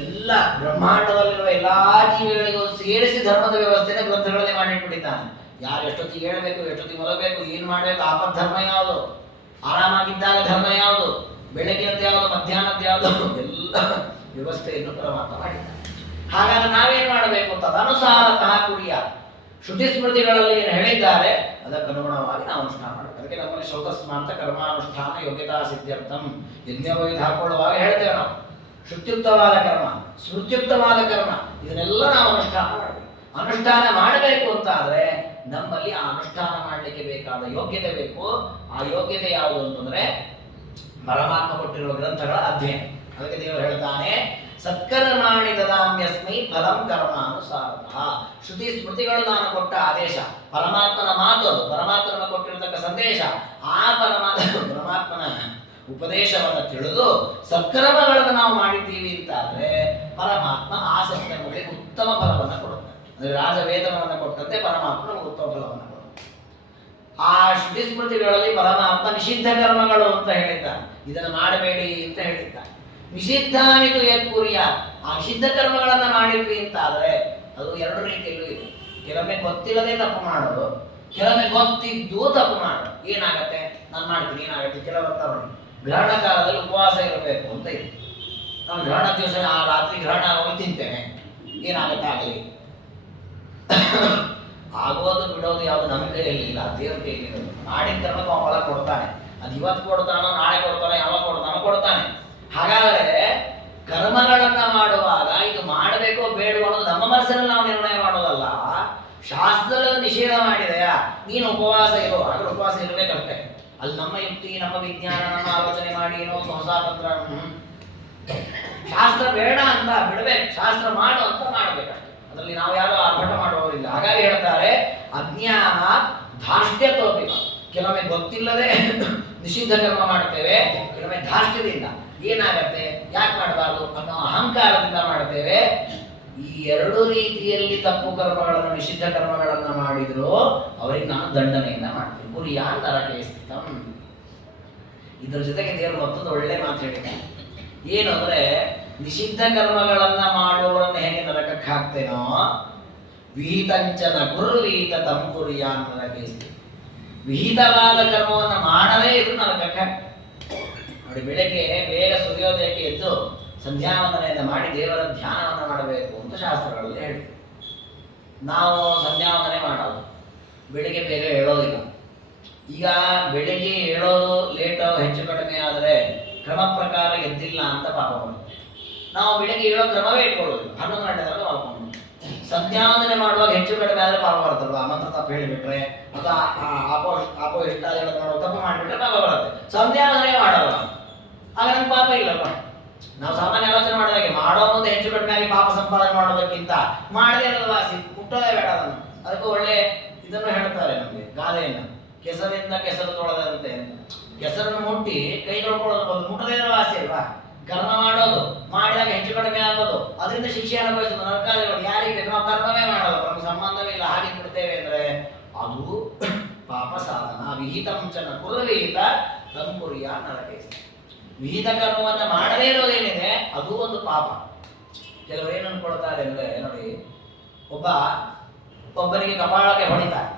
ಎಲ್ಲ ಬ್ರಹ್ಮಾಂಡದಲ್ಲಿರುವ ಎಲ್ಲಾ ಜೀವಿಗಳಿಗೂ ಸೇರಿಸಿ ಧರ್ಮದ ವ್ಯವಸ್ಥೆನ ಗ್ರಂಥಗಳನ್ನೇ ಮಾಡಿಟ್ಬಿಟ್ಟಿದ್ದಾನೆ. ಯಾರು ಎಷ್ಟೊತ್ತಿಗೆ ಹೇಳಬೇಕು, ಎಷ್ಟೊತ್ತಿಗೆ ಮಲಗಬೇಕು, ಏನ್ ಮಾಡಬೇಕು, ಆಪತ್ ಧರ್ಮ ಯಾವುದು, ಆರಾಮಾಗಿದ್ದಾಗ ಧರ್ಮ ಯಾವುದು, ಬೆಳಗ್ಗೆಯದ್ದು ಯಾವುದು, ಮಧ್ಯಾಹ್ನದ್ದು ಯಾವುದು, ಎಲ್ಲ ವ್ಯವಸ್ಥೆಯನ್ನು ಪರಮಾತ್ಮ ಮಾಡಿದ್ದಾನೆ. ಹಾಗಾದ್ರೆ ನಾವೇನ್ ಮಾಡಬೇಕು? ತದನುಸಾರತಃ ಕುರಿಯ. ಶ್ರುತಿ ಸ್ಮೃತಿಗಳಲ್ಲಿ ಏನು ಹೇಳಿದ್ದಾರೆ ಅದಕ್ಕನುಗುಣವಾಗಿ ನಾವು ಅನುಷ್ಠಾನ ಮಾಡಬೇಕು. ಅದಕ್ಕೆ ನಮ್ಮಲ್ಲಿ ಶೌತಸ್ಮಾಂತ ಕರ್ಮಾನುಷ್ಠಾನ ಯೋಗ್ಯತಾ ಸಿದ್ಧಾರ್ಥಂ ಯಜ್ಞವೈಧ ಹಾಕೊಳ್ಳುವಾಗ ಹೇಳ್ತೇವೆ ನಾವು. ಶ್ರುತ್ಯುಕ್ತವಾದ ಕರ್ಮ, ಸ್ಮೃತ್ಯುಕ್ತವಾದ ಕರ್ಮ, ಇದನ್ನೆಲ್ಲ ನಾವು ಅನುಷ್ಠಾನ ಮಾಡಬೇಕು. ಅನುಷ್ಠಾನ ಮಾಡಬೇಕು ಅಂತ ಆದ್ರೆ ನಮ್ಮಲ್ಲಿ ಆ ಅನುಷ್ಠಾನ ಮಾಡಲಿಕ್ಕೆ ಬೇಕಾದ ಯೋಗ್ಯತೆ ಬೇಕು. ಆ ಯೋಗ್ಯತೆ ಯಾವುದು ಅಂತಂದ್ರೆ ಪರಮಾತ್ಮ ಕೊಟ್ಟಿರುವ ಗ್ರಂಥಗಳ ಅಧ್ಯಯನ. ಅದಕ್ಕೆ ದೇವರು ಹೇಳ್ತಾನೆ, ಸತ್ಕರ್ಮಾಣಿ ದದಾಮ್ಯಸ್ಮೈ ಫಲಂ ಕರ್ಮಾನುಸಾರತಃ. ಶ್ರುತಿ ಸ್ಮೃತಿಗಳು ನಾನು ಕೊಟ್ಟ ಆದೇಶ, ಪರಮಾತ್ಮನ ಮಾತು, ಅದು ಪರಮಾತ್ಮನ ಕೊಟ್ಟಿರತಕ್ಕ ಸಂದೇಶ. ಆ ಪರಮಾತ್ಮನ ಉಪದೇಶವನ್ನು ತಿಳಿದು ಸತ್ಕರ್ಮಗಳನ್ನು ನಾವು ಮಾಡಿದ್ದೀವಿ ಅಂತಾದ್ರೆ ಪರಮಾತ್ಮ ಆ ಸತ್ಕರ್ಮಗಳಿಗೆ ಉತ್ತಮ ಫಲವನ್ನು ಕೊಡುತ್ತಾನೆ. ಅಂದ್ರೆ ರಾಜವೇತನವನ್ನು ಕೊಟ್ಟಂತೆ ಪರಮಾತ್ಮ ಉತ್ತಮ ಫಲವನ್ನು ಕೊಡುತ್ತಾನೆ. ಆ ಶ್ರುತಿ ಸ್ಮೃತಿಗಳಲ್ಲಿ ಪರಮಾತ್ಮ ನಿಷಿದ್ಧ ಕರ್ಮಗಳು ಅಂತ ಹೇಳಿದ್ದಾನೆ, ಇದನ್ನು ಮಾಡಬೇಡಿ ಅಂತ ಹೇಳಿದ್ದಾನೆ. ನಿಷಿದ್ಧಾನಿದು ಯತ್ಕುರ್ಯ. ಆ ನಿಷಿದ್ಧ ಕರ್ಮಗಳನ್ನ ಮಾಡಿದ್ವಿ ಅಂತಾದ್ರೆ ಅದು ಎರಡು ರೀತಿಯಲ್ಲೂ ಇದೆ. ಕೆಲವೊಮ್ಮೆ ಗೊತ್ತಿಲ್ಲದೆ ತಪ್ಪು ಮಾಡೋದು, ಕೆಲವೊಮ್ಮೆ ಗೊತ್ತಿದ್ದು ತಪ್ಪು ಮಾಡೋದು. ಏನಾಗತ್ತೆ? ನಾನು ಮಾಡ್ತೀನಿ, ಏನಾಗತ್ತೆ? ಕೆಲವಂತ ನೋಡಿ, ಗ್ರಹಣ ಕಾಲದಲ್ಲಿ ಉಪವಾಸ ಇರಬೇಕು ಅಂತ ಇದೆ. ನಾನು ಗ್ರಹಣ ದಿವಸ ಆ ರಾತ್ರಿ ಗ್ರಹಣ ಆಗೋಗಿ ತಿಂತೇನೆ, ಏನಾಗತ್ತೆ? ಆಗಲಿ. ಆಗೋದು ಬಿಡೋದು ಯಾವುದು ನಮ್ಮ ಕೈಯಲ್ಲಿ ಇಲ್ಲ, ದೇವ್ರ ಕೈಯಲ್ಲಿ. ಮಾಡಿದ ಕರ್ಮಕ್ಕೆ ಅವನ ಫಲ ಕೊಡ್ತಾನೆ. ಅದು ಇವತ್ತು ಕೊಡ್ತಾನೋ, ನಾಳೆ ಕೊಡ್ತಾನೋ, ಯಾವಾಗ ಕೊಡ್ತಾನೋ ಕೊಡ್ತಾನೆ. ಹಾಗಾದರೆ ಕರ್ಮಗಳನ್ನ ಮಾಡುವಾಗ ಇದು ಮಾಡಬೇಕೋ ಬೇಡವೋ ಅನ್ನೋದು ನಮ್ಮ ಮನಸ್ಸಿನಲ್ಲಿ ನಾವು ನಿರ್ಣಯ ಮಾಡೋದಲ್ಲ. ಶಾಸ್ತ್ರದಲ್ಲಿ ನಿಷೇಧ ಮಾಡಿದೆಯಾ, ನೀನು ಉಪವಾಸ ಇರೋ, ಹಾಗೆ ಉಪವಾಸ ಇರಬೇಕಷ್ಟೇ. ಅಲ್ಲಿ ನಮ್ಮ ಯುಕ್ತಿ, ನಮ್ಮ ವಿಜ್ಞಾನ, ನಮ್ಮ ಆಲೋಚನೆ ಮಾಡಿ ಏನೋ ಹೊಸ ತಂತ್ರ. ಶಾಸ್ತ್ರ ಬೇಡ ಅಂತ ಬಿಡಬೇಕು, ಶಾಸ್ತ್ರ ಮಾಡು ಅಂತ ಮಾಡಬೇಕಷ್ಟೇ. ಅದರಲ್ಲಿ ನಾವು ಯಾರು ಆರ್ಭಟ ಮಾಡುವವರಿಲ್ಲ. ಹಾಗಾಗಿ ಹೇಳ್ತಾರೆ, ಅಜ್ಞಾನ ಧಾರ್ಷ್ಟ್ಯತೋಪಿಕ. ಕೆಲವೊಮ್ಮೆ ಗೊತ್ತಿಲ್ಲದೆ ನಿಷಿದ್ಧ ಕರ್ಮ ಮಾಡ್ತೇವೆ, ಕೆಲವೊಮ್ಮೆ ಧಾರ್ಷ್ಟ್ಯದಿಂದ. ಏನಾಗತ್ತೆ? ಯಾಕೆ ಮಾಡಬಾರ್ದು ಅನ್ನೋ ಅಹಂಕಾರದಿಂದ ಮಾಡ್ತೇವೆ. ಈ ಎರಡು ರೀತಿಯಲ್ಲಿ ತಪ್ಪು ಕರ್ಮಗಳನ್ನು, ನಿಷಿದ್ಧ ಕರ್ಮಗಳನ್ನ ಮಾಡಿದ್ರು ಅವರಿಗೆ ನಾನು ದಂಡನೆಯನ್ನ ಮಾಡ್ತೀನಿ. ಕುರಿಯಾ ನರಕೆ ಸ್ಥಿತಂ. ಇದ್ರ ಜೊತೆಗೆ ದೇವರು ಮತ್ತೊಂದು ಒಳ್ಳೆ ಮಾತು ಹೇಳಿದ್ದಾರೆ. ಏನು ಅಂದ್ರೆ, ನಿಷಿದ್ಧ ಕರ್ಮಗಳನ್ನ ಮಾಡುವವರನ್ನ ಹೇಗೆ ನರಕಕ್ಕೆ ಹಾಕ್ತೇನೋ, ವಿಹಿತಂಚನ ಕುರ್ವೀತ ತಂ ಕುರಿಯಾ ನರಕೆ ಸ್ಥಿತಂ. ವಿಹಿತವಾದ ಕರ್ಮವನ್ನು ಮಾಡದೇ ಇದ್ರು ನರಕಕ್ಕೆ ಹಾಕ್ತೇನೆ. ನೋಡಿ, ಬೆಳಗ್ಗೆ ಬೇಗ ಸೂರ್ಯೋದಯಕ್ಕೆ ಎದ್ದು ಸಂಧ್ಯಾವಂದನೆಯಿಂದ ಮಾಡಿ ದೇವರ ಧ್ಯಾನವನ್ನು ಮಾಡಬೇಕು ಅಂತ ಶಾಸ್ತ್ರಗಳಲ್ಲಿ ಹೇಳಿ. ನಾವು ಸಂಧ್ಯಾವಂದನೆ ಮಾಡೋದು, ಬೆಳಿಗ್ಗೆ ಬೇಗ ಹೇಳೋದಿಲ್ಲ. ಈಗ ಬೆಳಿಗ್ಗೆ ಹೇಳೋದು ಲೇಟು, ಹೆಚ್ಚು ಕಡಿಮೆ ಆದರೆ ಕ್ರಮ ಪ್ರಕಾರ ಎದ್ದಿಲ್ಲ ಅಂತ ಪಾಪ ಬರುತ್ತೆ. ನಾವು ಬೆಳಿಗ್ಗೆ ಹೇಳೋ ಕ್ರಮವೇ ಇಟ್ಕೊಳ್ಳೋದಿಲ್ಲ, 11 ಗಂಟೆ ತನಕ ಮಾಡ್ಕೊಂಡು. ಸಂಧ್ಯಾವಂದನೆ ಮಾಡುವಾಗ ಹೆಚ್ಚು ಕಡಿಮೆ ಆದರೆ ಪಾಪ ಬರುತ್ತಲ್ವ, ಮಂತ್ರ ತಪ್ಪು ಹೇಳಿಬಿಟ್ರೆ ಅಥವಾ ಆಪೋ ಇಷ್ಟ ಹೇಳೋದು ಮಾಡೋ ತಪ್ಪು ಮಾಡಿಬಿಟ್ರೆ ಪಾಪ ಬರುತ್ತೆ. ಸಂಧ್ಯಾವಂದನೆ ಮಾಡಲ್ಲ, ಆಗ ನಂಗೆ ಪಾಪ ಇಲ್ಲಪ್ಪ. ನಾವು ಸಾಮಾನ್ಯ ಆಲೋಚನೆ ಮಾಡಿದಾಗೆ ಮಾಡೋ ಮುಂದೆ ಹೆಚ್ಚು ಕಡಿಮೆ ಆಗಿ ಪಾಪ ಸಂಪಾದನೆ ಮಾಡೋದಕ್ಕಿಂತ ಮಾಡದೇ ಇರೋದು ವಾಸಿ, ಮುಟ್ಟೋದೇ ಬೇಡ ಅದನ್ನು. ಅದಕ್ಕೂ ಒಳ್ಳೆ ಇದನ್ನು ಹೇಳ್ತಾರೆ ನಮಗೆ, ಗಾದೆಯನ್ನು. ಕೆಸರಿಂದ ಕೆಸರು ತೊಳೆದಂತೆ ಅಂತ. ಕೆಸರನ್ನು ಮುಟ್ಟಿ ಕೈ ತೊಳ್ಕೊಳ್ಳೋದು ಮುಟ್ಟದೇ ಇರೋ ಆಸೆ ಅಲ್ವಾ? ಕರ್ಮ ಮಾಡೋದು, ಮಾಡಿದಾಗ ಹೆಚ್ಚು ಕಡಿಮೆ ಆಗೋದು, ಅದರಿಂದ ಶಿಕ್ಷೆ ಅನುಭವಿಸೋದು, ನರಕಾದಿಗಳು ಯಾರಿಗೆ ಬೇಕು, ನಾವು ಕರ್ಮವೇ ಮಾಡಲ್ಲ, ನಮ್ಗೆ ಸಂಬಂಧವೇ ಇಲ್ಲ, ಹಾಗೆ ಬಿಡ್ತೇವೆ ಅಂದ್ರೆ ಅದು ಪಾಪ ಸಾಧನ. ವಿಹಿತಂಚನ ಕುರುವಿಹಿತ ತಂಕುರಿಯ ನರಕೆ. ವಿಹಿತ ಕರ್ಮವನ್ನು ಮಾಡದೇ ಇರೋದೇನಿದೆ ಅದು ಒಂದು ಪಾಪ. ಕೆಲವರು ಏನು ಅನ್ಕೊಳ್ತಾರೆ ಅಂದ್ರೆ, ನೋಡಿ, ಒಬ್ಬನಿಗೆ ಕಪಾಳಕ್ಕೆ ಹೊಡಿತಾರೆ,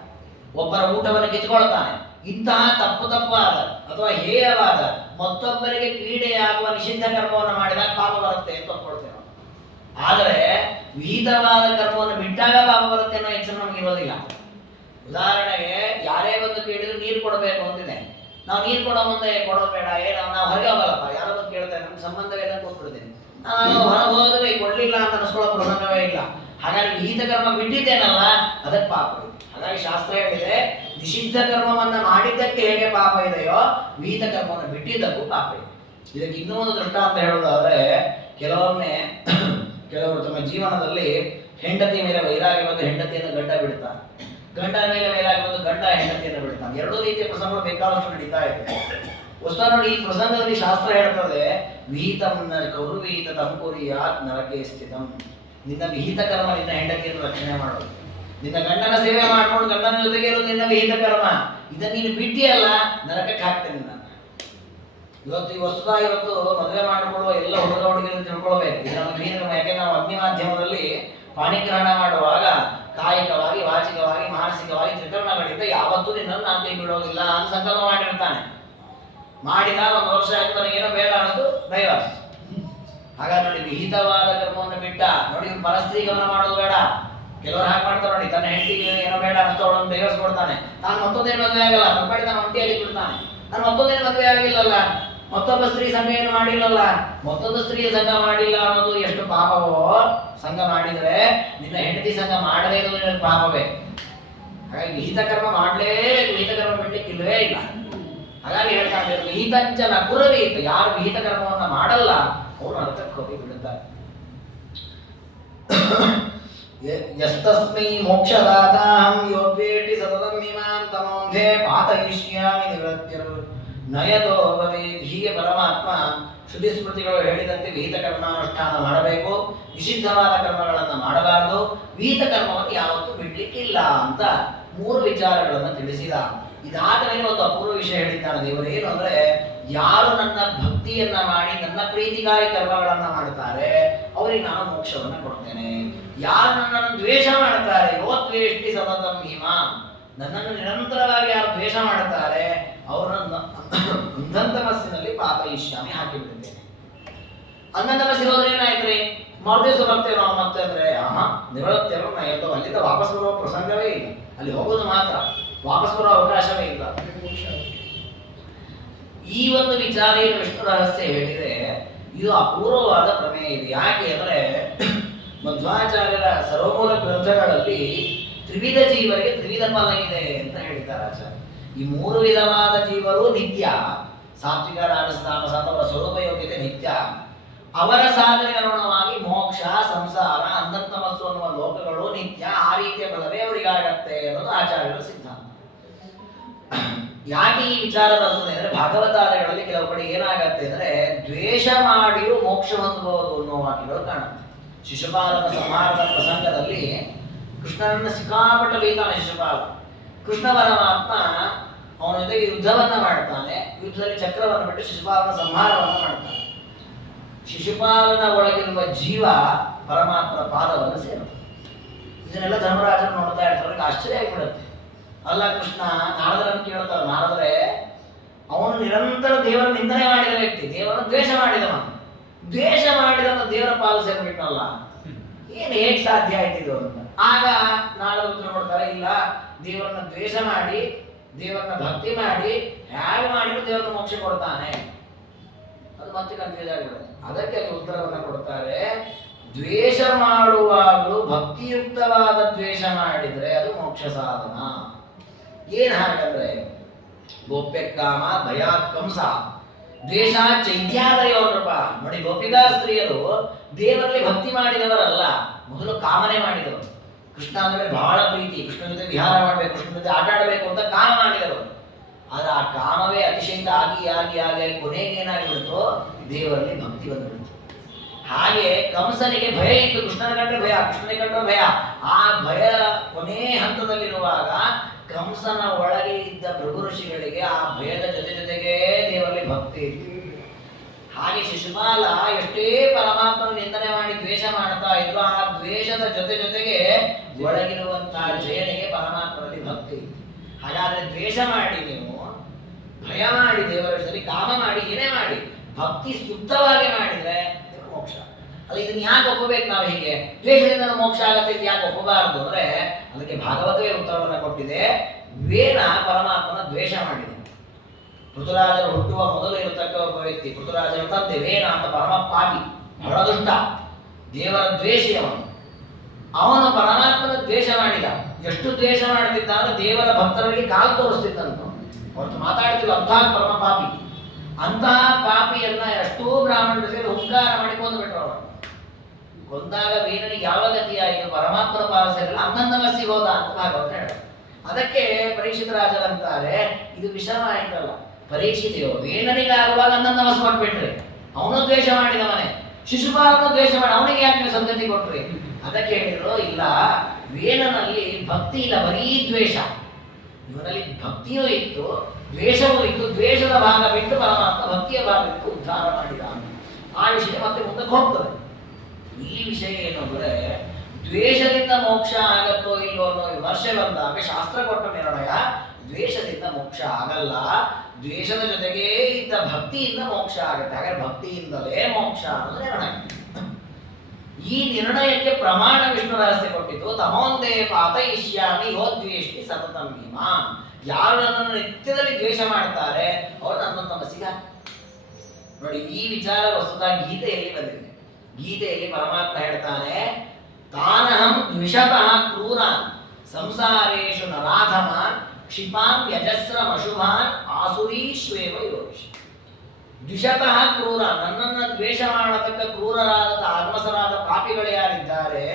ಒಬ್ಬರ ಊಟವನ್ನು ಕಿತ್ಕೊಳ್ತಾನೆ, ಇಂತಹ ತಪ್ಪಾದ ಅಥವಾ ಹೇಯವಾದ ಮತ್ತೊಬ್ಬರಿಗೆ ಪೀಡೆಯಾಗುವ ನಿಷಿದ್ಧ ಕರ್ಮವನ್ನು ಮಾಡಿದಾಗ ಪಾಪ ಬರುತ್ತೆ ಅಂತ ಒಪ್ಕೊಳ್ತೇವೆ. ಆದರೆ ವಿಹಿತವಾದ ಕರ್ಮವನ್ನು ಬಿಟ್ಟಾಗ ಪಾಪ ಬರುತ್ತೆ ಅನ್ನೋ ಎಚ್ಚರ ನಮ್ಗೆ ಇರೋದಿಲ್ಲ. ಉದಾಹರಣೆಗೆ ಯಾರೇ ಬಂದು ಕೇಳಿದ್ರು ನೀರು ಕೊಡಬೇಕು ಅಂತಿದೆ, ನಾವು ನೀರು ಕೊಡೋ ಮುಂದೆ ಕೊಡೋದು ಬೇಡ, ನಾವು ಹೊರಗೆ ಹೋಗಲ್ಲಪ್ಪ, ಯಾರೋ ಬಂದು ಕೇಳ್ತಾರೆ, ನಮ್ಗೆ ಸಂಬಂಧವೇನ ಕೊಟ್ಬಿಡ್ತೀನಿ, ನಾನು ಹೊರಗೆ ಹೋದ್ರೆ ಕೊಡ್ಲಿಲ್ಲ ಅಂತ ಅನಿಸ್ಕೊಳ್ಳೋ ಪ್ರಸಂಗವೇ ಇಲ್ಲ. ಹಾಗಾಗಿ ವಿಹಿತ ಕರ್ಮ ಬಿಟ್ಟಿದ್ದೇನಲ್ಲ ಅದಕ್ಕೆ ಪಾಪ ಇದೆ. ಹಾಗಾಗಿ ಶಾಸ್ತ್ರ ಹೇಳಿದೆ, ನಿಷಿದ್ಧ ಕರ್ಮವನ್ನ ಮಾಡಿದ್ದಕ್ಕೆ ಹೇಗೆ ಪಾಪ ಇದೆಯೋ ವಿಹಿತ ಕರ್ಮವನ್ನು ಬಿಟ್ಟಿದ್ದಕ್ಕೂ ಪಾಪ ಇದೆ. ಇದಕ್ಕೆ ಇನ್ನೂ ಒಂದು ದೃಷ್ಟಾಂತ ಹೇಳೋದಾದ್ರೆ, ಕೆಲವರು ತಮ್ಮ ಜೀವನದಲ್ಲಿ ಹೆಂಡತಿ ಮೇಲೆ ವೈರಾಗ್ಯ ಬಂದು ಹೆಂಡತಿಯನ್ನು ಗಂಡ ಬಿಡ್ತಾನೆ, ಗಂಡ ಮೇಲೆ ವೈರಾಗ್ಯ ಬಂದು ಗಂಡ ಹೆಂಡತಿಯನ್ನು ಬಿಡ್ತಾನೆ. ಎರಡೂ ರೀತಿಯ ಪ್ರಸಂಗಗಳು ಬೇಕಾದಷ್ಟು ನಡೀತಾ ಇದೆ. ಹೊಸ ನೋಡಿ, ಈ ಪ್ರಸಂಗದಲ್ಲಿ ಶಾಸ್ತ್ರ ಹೇಳ್ತದೆ, ವಿಹಿತಂ ಕೌರ್ವಿಹಿತ ತಂಕುರಿಯ ನರಕೆ ಸ್ಥಿತಂ. ನಿನ್ನ ವಿಹಿತ ಕರ್ಮ ನಿನ್ನ ಹೆಂಡತಿಯನ್ನು ರಕ್ಷಣೆ ಮಾಡೋದು, ನಿನ್ನ ಗಂಡನ ಸೇವೆ ಮಾಡ್ಕೊಂಡು ಗಂಡನ ಜೊತೆಗೆ ಇರೋದು ನಿನ್ನ ವಿಹಿತ ಕರ್ಮ. ಇದನ್ನ ನೀನು ಬಿಟ್ಟಿಯಲ್ಲ, ನರಕಕ್ಕೆ ಹಾಕ್ತೇನೆ ನಾನು. ಇವತ್ತು ಮದುವೆ ಮಾಡಿಕೊಳ್ಳುವ ಎಲ್ಲ ಹುಡುಗ ಹುಡುಗಿಯನ್ನು ತಿಳ್ಕೊಳ್ಬೇಕು, ಇದು ನಮ್ಮ ವಿಹಿತ ಕರ್ಮ. ಯಾಕೆ ನಾವು ಅಗ್ನಿ ಮಾಧ್ಯಮದಲ್ಲಿ ಪಾಣಿಗ್ರಹಣ ಮಾಡುವಾಗ ಕಾಯಿಕವಾಗಿ, ವಾಚಿಕವಾಗಿ, ಮಾನಸಿಕವಾಗಿ ತ್ರಿಕರಣಗಳಿಂದ ಯಾವತ್ತೂ ನಿನ್ನನ್ನು ನಾನು ಕೈ ಬಿಡೋದಿಲ್ಲ ಅಂತ ಸಂಕಲ್ಪ ಮಾಡಿರ್ತಾನೆ. ಮಾಡಿದ ಒಂದು ವರ್ಷ ಆಯ್ತು, ನನಗೇನೋ ಬೇಡ ಅನ್ನೋದು ಡೈವರ್ಸ್. ಹಾಗಾಗಿ ನೋಡಿ, ವಿಹಿತವಾದ ಕರ್ಮವನ್ನು ಬಿಟ್ಟ ನೋಡಿ, ಪರಸ್ತ್ರೀ ಗಮನ ಮಾಡೋದು ಬೇಡ. ಕೆಲವರು ಹಾಗೆ ಮಾಡ್ತಾರೆ ನೋಡಿ, ತನ್ನ ಹೆಂಡತಿಗೆ ಏನೋ ಬೇಡ ಅನ್ನೋದನ್ನು ಡೈವರ್ಸ್ ಕೊಡ್ತಾನೆ, ತಾನು ಮತ್ತೊಂದೇನು ಮದುವೆ ಆಗಲ್ಲ, ತನ್ನ ತಾನು ಒಂಟಿಯಾಗಿ ಬಿಡ್ತಾನೆ, ನಾನು ಮತ್ತೊಂದೇನು ಮದುವೆ ಆಗಿಲ್ಲಲ್ಲ, ಮತ್ತೊಬ್ಬ ಸ್ತ್ರೀ ಸಂಘ ಏನು ಮಾಡಿಲ್ಲಲ್ಲ, ಮತ್ತೊಂದು ಸ್ತ್ರೀಯ ಸಂಘ ಮಾಡಿಲ್ಲ ಅನ್ನೋದು ಎಷ್ಟು ಪಾಪವೋ. ಸಂಘ ಮಾಡಿದ್ರೆ ನಿನ್ನ ಹೆಂಡತಿ ಸಂಘ ಮಾಡದೇ ಇರೋದು ನಿನ್ನ ಪಾಪವೇ. ಹಾಗಾಗಿ ವಿಹಿತ ಕರ್ಮ ಮಾಡಲೇಬೇಕು, ವಿಹಿತ ಕರ್ಮ ಬಿಡ್ಲಿಕ್ಕಿಲ್ಲವೇ ಇಲ್ಲ. ಹಾಗಾಗಿ ಹೇಳ್ತಾ ಇದ್ದಾರೆ, ವಿಹಿತಂಚನ ಕುರವಿಹಿತ, ಯಾರು ವಿಹಿತ ಕರ್ಮವನ್ನು ಮಾಡಲ್ಲ ಅವರು ನರಕಕ್ಕೆ ಹೋಗಿ ಬಿಡುತ್ತಾರೆ. ಯಸ್ತಸ್ಮೈ ಮೋಕ್ಷದಾತಾಹಂ ಯೋಗ್ಯೇಟಿ ಸತತಂ ಇಮಾಂ ತಮೋಂಧೇ ಪಾತಯಿಷ್ಯಾಮಿ ನಿವೃತ್ತಿರ್ ನಯತೋ ಭವೇತ್. ಹೀಗೆ ಪರಮಾತ್ಮ ಶ್ರುತಿ ಸ್ಮೃತಿಗಳು ಹೇಳಿದಂತೆ ವಿಹಿತ ಕರ್ಮಾನುಷ್ಠಾನ ಮಾಡಬೇಕು, ನಿಷಿದ್ಧವಾದ ಕರ್ಮಗಳನ್ನು ಮಾಡಬಾರದು, ವಿಹಿತ ಕರ್ಮವನ್ನು ಯಾವತ್ತೂ ಬಿಡ್ಲಿಕ್ಕಿಲ್ಲ ಅಂತ 3 ವಿಚಾರಗಳನ್ನು ತಿಳಿಸಿದ. ಇದಾದ ಮೇಲೆ ಒಂದು ಅಪೂರ್ವ ವಿಷಯ ಹೇಳಿದ್ದಾನೆ ದೇವರು. ಏನು ಅಂದ್ರೆ, ಯಾರು ನನ್ನ ಭಕ್ತಿಯನ್ನ ಮಾಡಿ ನನ್ನ ಪ್ರೀತಿಕಾರಿ ಕರ್ಮಗಳನ್ನ ಮಾಡ್ತಾರೆ ಅವರಿಗೆ ನಾನು ಮೋಕ್ಷವನ್ನ ಕೊಡ್ತೇನೆ. ಯಾರು ನನ್ನನ್ನು ದ್ವೇಷ ಮಾಡ್ತಾರೆ, ಯೋ ದ್ವೇಷ್ಟಿ ಸತತಂ ಇಮಾಂ, ನನ್ನನ್ನು ನಿರಂತರವಾಗಿ ಯಾರು ದ್ವೇಷ ಮಾಡ್ತಾರೆ ಅವರನ್ನು ಅಂಧಂತಮಸ್ಸಿನಲ್ಲಿ ಪಾತಯಿಷ್ಯಾಮಿ ಹಾಕಿಬಿಟ್ಟಿದ್ದೇನೆ. ಅಂಧಂತಮಸ್ಸಿಗೆ ಹೋದ್ರೆ ಏನಾಯ್ತ್ರಿ, ಮರುದಿವಸ ಬರ್ತೇವೆ ನಾವು ಮತ್ತೆ ಅಂದ್ರೆ ನಿವೃತ್ತಿಯರು ನಯತೋ, ಅಲ್ಲಿಂದ ವಾಪಸ್ ಬರುವ ಪ್ರಸಂಗವೇ ಇಲ್ಲ, ಅಲ್ಲಿ ಹೋಗೋದು ಮಾತ್ರ, ವಾಪಸ್ ಬರುವ ಅವಕಾಶವೇ ಇಲ್ಲ. ಈ ಒಂದು ವಿಚಾರ ಏನು ವಿಷ್ಣು ರಹಸ್ಯ ಹೇಳಿದೆ, ಇದು ಅಪೂರ್ವವಾದ ಪ್ರಮೇಯ ಇದೆ. ಯಾಕೆ ಅಂದ್ರೆ, ಮಧ್ವಾಚಾರ್ಯರ ಸರ್ವಮೂಲ ಗ್ರಂಥಗಳಲ್ಲಿ ತ್ರಿವಿಧ ಜೀವರಿಗೆ ತ್ರಿವಿಧ ಫಲ ಇದೆ ಅಂತ ಹೇಳಿದ್ದಾರೆ ಆಚಾರ್ಯ. ಈ 3 ವಿಧವಾದ ಜೀವರು ನಿತ್ಯ, ಸಾತ್ವಿಕ, ರಾಜಸ, ತಾಮಸ ಅವರ ಸ್ವರೂಪ ಯೋಗ್ಯತೆ ನಿತ್ಯ, ಅವರ ಸಾಧನೆಗೆ ಅನುಗುಣವಾಗಿ ಮೋಕ್ಷ, ಸಂಸಾರ, ಅಂಧಂತಮಸ್ಸು ಅನ್ನುವ ಲೋಕಗಳು ನಿತ್ಯ, ಆ ರೀತಿಯ ಫಲವೇ ಅವರಿಗಾಗತ್ತೆ ಅನ್ನೋದು ಆಚಾರ್ಯರ ಸಿದ್ಧಾಂತ. ಯಾಕೆ ಈ ವಿಚಾರ ಬರ್ತದೆ ಅಂದ್ರೆ, ಭಾಗವತಾದಿಗಳಲ್ಲಿ ಕೆಲವು ಕಡೆ ಏನಾಗತ್ತೆ ಅಂದ್ರೆ, ದ್ವೇಷ ಮಾಡಿಯೂ ಮೋಕ್ಷ ಹೊಂದಬಹುದು ಅನ್ನೋ ವಾಕ್ಯಗಳು ಕಾಣುತ್ತೆ. ಶಿಶುಪಾಲನ ಸಂಹಾರದ ಪ್ರಸಂಗದಲ್ಲಿ ಕೃಷ್ಣನನ್ನು ಸಿಕ್ಕಾಪಟ್ಟ ಬೈತಾನೆ ಶಿಶುಪಾಲ. ಕೃಷ್ಣ ಪರಮಾತ್ಮ ಅವನ ಜೊತೆಗೆ ಯುದ್ಧವನ್ನ ಮಾಡ್ತಾನೆ, ಯುದ್ಧದಲ್ಲಿ ಚಕ್ರವನ್ನು ಬಿಟ್ಟು ಶಿಶುಪಾಲನ ಸಂಹಾರವನ್ನು ಮಾಡ್ತಾನೆ. ಶಿಶುಪಾಲನ ಒಳಗಿರುವ ಜೀವ ಪರಮಾತ್ಮನ ಪಾದವನ್ನು ಸೇರುತ್ತೆ. ಇದನ್ನೆಲ್ಲ ಧರ್ಮರಾಜರು ನೋಡ್ತಾ ಇರ್ತಾರೆ, ಅವ್ರಿಗೆ ಆಶ್ಚರ್ಯ ಆಗಿಬಿಡುತ್ತೆ. ಅಲ್ಲ ಕೃಷ್ಣ ನಾರದರನ್ನು ಕೇಳ್ತಾರೆ, ನಾರದರೆ ಅವನು ನಿರಂತರ ದೇವರ ನಿಂದನೆ ಮಾಡಿದ ವ್ಯಕ್ತಿ, ದೇವರನ್ನು ದ್ವೇಷ ಮಾಡಿದವ, ದ್ವೇಷ ಮಾಡಿದವನು ದೇವರ ಪಾಲು ಸೇರ್ಬಿಟ್ನಲ್ಲ, ಏನು ಹೇಗೆ ಸಾಧ್ಯ ಆಯ್ತಿದು ಅಂತ. ಆಗ ನಾರದರು ನೋಡ್ತಾರೆ, ಇಲ್ಲ, ದೇವರನ್ನ ದ್ವೇಷ ಮಾಡಿ ದೇವರನ್ನ ಭಕ್ತಿ ಮಾಡಿ ಹೇಗೆ ಮಾಡಿದ್ರು ದೇವರನ್ನ ಮೋಕ್ಷ ಕೊಡ್ತಾನೆ. ಅದು ಮತ್ತೆ ಕನ್ಫ್ಯೂಸ್ ಆಗಿಬಿಡುತ್ತೆ. ಅದಕ್ಕೆ ಅಲ್ಲಿ ಉತ್ತರವನ್ನು ಕೊಡ್ತಾರೆ, ದ್ವೇಷ ಮಾಡುವಾಗಲೂ ಭಕ್ತಿಯುಕ್ತವಾದ ದ್ವೇಷ ಮಾಡಿದ್ರೆ ಅದು ಮೋಕ್ಷ ಸಾಧನ. ಏನ್ ಹಾಗಂದ್ರೆ, ಗೋಪ್ಯಕಾಮ ಭಯಾತ್ ಕಂಸ ದ್ವೇಷ ಚೈತ್ಯಾದಯೋರಪ್ಪ. ನೋಡಿ, ಗೋಪಿಕಾ ಸ್ತ್ರೀಯರು ದೇವರಲ್ಲಿ ಭಕ್ತಿ ಮಾಡಿದವರಲ್ಲ, ಮೊದಲು ಕಾಮನೆ ಮಾಡಿದವರು. ಕೃಷ್ಣ ಅಂದರೆ ಬಹಳ ಪ್ರೀತಿ, ಕೃಷ್ಣನ ಜೊತೆ ವಿಹಾರ ಮಾಡಬೇಕು, ಕೃಷ್ಣನ ಜೊತೆ ಆಟ ಆಡಬೇಕು ಅಂತ ಕಾಮ ಮಾಡಿದರು. ಆದರೆ ಆ ಕಾಮವೇ ಅತಿಶಯಿಂದ ಆಗಿ ಆಗಿ ಆಗಿ ಕೊನೆಗೆ ಏನಾಗಿಬಿಡ್ತು, ದೇವರಲ್ಲಿ ಭಕ್ತಿ ಬಂದ್ಬಿಡ್ತು. ಹಾಗೆ ಕಂಸನಿಗೆ ಭಯ ಇತ್ತು, ಕೃಷ್ಣನ ಕಂಡ್ರೆ ಭಯ, ಕೃಷ್ಣನಿಗೆ ಕಂಡ್ರೆ ಭಯ. ಆ ಭಯ ಕೊನೆ ಹಂತದಲ್ಲಿರುವಾಗ ಕಂಸನ ಒಳಗೆ ಇದ್ದ ಭೃಗು ಋಷಿಗಳಿಗೆ ಆ ಭಯದ ಜೊತೆ ಜೊತೆಗೇ ದೇವರಲ್ಲಿ ಭಕ್ತಿ ಇತ್ತು. ಹಾಗೆ ಶಿಶುಪಾಲ ಎಷ್ಟೇ ಪರಮಾತ್ಮನ ನಿಂದನೆ ಮಾಡಿ ದ್ವೇಷ ಮಾಡ್ತಾ ಇದ್ರು, ಆ ದ್ವೇಷದ ಜೊತೆ ಜೊತೆಗೆ ಒಳಗಿರುವಂತಹ ಜಯನಿಗೆ ಪರಮಾತ್ಮನಲ್ಲಿ ಭಕ್ತಿ ಇತ್ತು. ಹಾಗಾದ್ರೆ ದ್ವೇಷ ಮಾಡಿ, ನೀವು ಭಯ ಮಾಡಿ, ದೇವರ ವಿಷಯದಲ್ಲಿ ಕಾಮ ಮಾಡಿ, ಏನೇ ಮಾಡಿ ಭಕ್ತಿ ಶುದ್ಧವಾಗಿ ಮಾಡಿದ್ರೆ ಮೋಕ್ಷ. ಅಲ್ಲ, ಇದನ್ನ ಯಾಕೆ ಒಪ್ಪಬೇಕು ನಾವು? ಹೀಗೆ ದ್ವೇಷದಿಂದ ಮೋಕ್ಷ ಆಗತ್ತೆ ಇದು ಯಾಕೆ ಒಪ್ಪಬಾರದು ಅಂದ್ರೆ, ಅದಕ್ಕೆ ಭಾಗವತವೇ ಉತ್ತರವನ್ನು ಕೊಟ್ಟಿದೆ. ವೇನ ಪರಮಾತ್ಮನ ದ್ವೇಷ ಮಾಡಿದೆ. ಪೃಥುರಾಜರು ಹುಟ್ಟುವ ಮೊದಲು ಇರತಕ್ಕ ಒಬ್ಬ ವ್ಯಕ್ತಿ, ಪೃಥುರಾಜರ ತಂದೆ ವೇನ ಅಂತ ಪರಮ ಪಾಪಿ, ಬಹಳ ದುಷ್ಟ, ದೇವರ ದ್ವೇಷಿ ಅವನು ಪರಮಾತ್ಮನ ದ್ವೇಷ ಮಾಡಿದ. ಎಷ್ಟು ದ್ವೇಷ ಮಾಡ್ತಿದ್ದ ಅಂದ್ರೆ ದೇವರ ಭಕ್ತರಿಗೆ ಕಾಲು ತೋರಿಸ್ತಿದ್ದಂತ, ಹೊರತು ಮಾತಾಡ್ತಿಲ್ಲ. ಅಂತಹ ಪರಮ ಪಾಪಿ, ಅಂತಹ ಪಾಪಿಯನ್ನ ಎಷ್ಟೋ ಬ್ರಾಹ್ಮಣರು ಸೇರಿ ಹುಂಕಾರ ಮಾಡಿ ಕೊಂದುಬಿಟ್ರು. ಅವರು ಕೊಂದಾಗ ವೇನನಿಗೆ ಯಾವ ಗತಿ ಆಯಿತು? ಪರಮಾತ್ಮನ ಪಾದ ಸೇರಲ್ಲ, ಅನ್ನಂದಮಸ್ಸಿ ಹೋದ ಅಂತ ಭಾಗವತ ಹೇಳ. ಅದಕ್ಕೆ ಪರೀಕ್ಷಿತ ರಾಜರಂತಾರೆ, ಇದು ವಿಷಮ ಆಯ್ತಲ್ಲ, ಪರೀಕ್ಷಿತೆಯೋ ವೇನನಿಗಾಗುವಾಗ ಅನ್ನಂದಮಸ್ ಕೊಟ್ಬಿಟ್ರಿ, ಅವನು ದ್ವೇಷ ಮಾಡಿದವನೇ, ಶಿಶುಪಾಲನು ದ್ವೇಷ ಮಾಡಿ, ಅವನಿಗೆ ಯಾಕೆ ನೀವು ಸದ್ಗತಿ ಕೊಟ್ರಿ? ಅದಕ್ಕೆ ಹೇಳಿದ್ರು, ಇಲ್ಲ, ವೇನನಲ್ಲಿ ಭಕ್ತಿ ಇಲ್ಲ, ಬರೀ ದ್ವೇಷ. ಇವನಲ್ಲಿ ಭಕ್ತಿಯೂ ಇತ್ತು, ದ್ವೇಷವೂ ಇತ್ತು. ದ್ವೇಷದ ಭಾಗ ಬಿಟ್ಟು ಪರಮಾತ್ಮ ಭಕ್ತಿಯ ಭಾಗ ಬಿಟ್ಟು ಉದ್ಧಾರ ಮಾಡಿದ. ಆ ವಿಷಯ ಮತ್ತೆ ಮುಂದಕ್ಕೆ ಹೋಗ್ತದೆ. ಈ ವಿಷಯ ಏನು ಅಂದ್ರೆ, ದ್ವೇಷದಿಂದ ಮೋಕ್ಷ ಆಗತ್ತೋ ಇಲ್ಲೋ ಅನ್ನೋ ವಿಮರ್ಶೆ ಬಂದಾಗ ಶಾಸ್ತ್ರ ಕೊಟ್ಟ ನಿರ್ಣಯ, ದ್ವೇಷದಿಂದ ಮೋಕ್ಷ ಆಗಲ್ಲ, ದ್ವೇಷದ ಜೊತೆಗೇ ಇದ್ದ ಭಕ್ತಿಯಿಂದ ಮೋಕ್ಷ ಆಗುತ್ತೆ. ಹಾಗಾದ್ರೆ ಭಕ್ತಿಯಿಂದಲೇ ಮೋಕ್ಷ ಅನ್ನೋದು ನಿರ್ಣಯ. ಈ ನಿರ್ಣಯಕ್ಕೆ ಪ್ರಮಾಣ ವಿಷ್ಣು ರಹಸ್ಯ ಕೊಟ್ಟಿದ್ದು, ತಮೋಂದೇ ಪಾತಯಿಷ್ಯಾಮಿ ಯೋ ದ್ವೇಷ್ಟಿ ಸತತಂ ಇಮಾಂ. ಯಾರು ನನ್ನನ್ನು ನಿತ್ಯದಲ್ಲಿ ದ್ವೇಷ ಮಾಡ್ತಾರೆ ಅವರು ನನ್ನನ್ನು ತಮಸ್ಸಿಗೆ ನೋಡಿ. ಈ ವಿಚಾರ ವಸ್ತುತಃ ಗೀತೆಯಲ್ಲಿ ಬಂದಿದೆ. ಗೀತೆಯಲ್ಲಿ ಪರಮಾತ್ಮ ಹೇಳ್ತಾನೆ, ತಾನಹಂ ದ್ವಿಷತಃ ಕ್ರೂರಾನ್ ಸಂಸಾರೇಶು ನರಾಧಮಾನ್ ಕ್ಷಿಪಾನ್ ಯಜಸ್ರಂ ಅಶುಭಾನ್ ಆಸುರೀಶ್ವೇವ ಯೋಷಿ. ದ್ವಿಷತಃ ಕ್ರೂರ, ನನ್ನನ್ನು ದ್ವೇಷ ಮಾಡತಕ್ಕ ಕ್ರೂರರಾದ ಆತ್ಮಸರಾದ ಪಾಪಿಗಳು ಯಾರಿದ್ದಾರೆ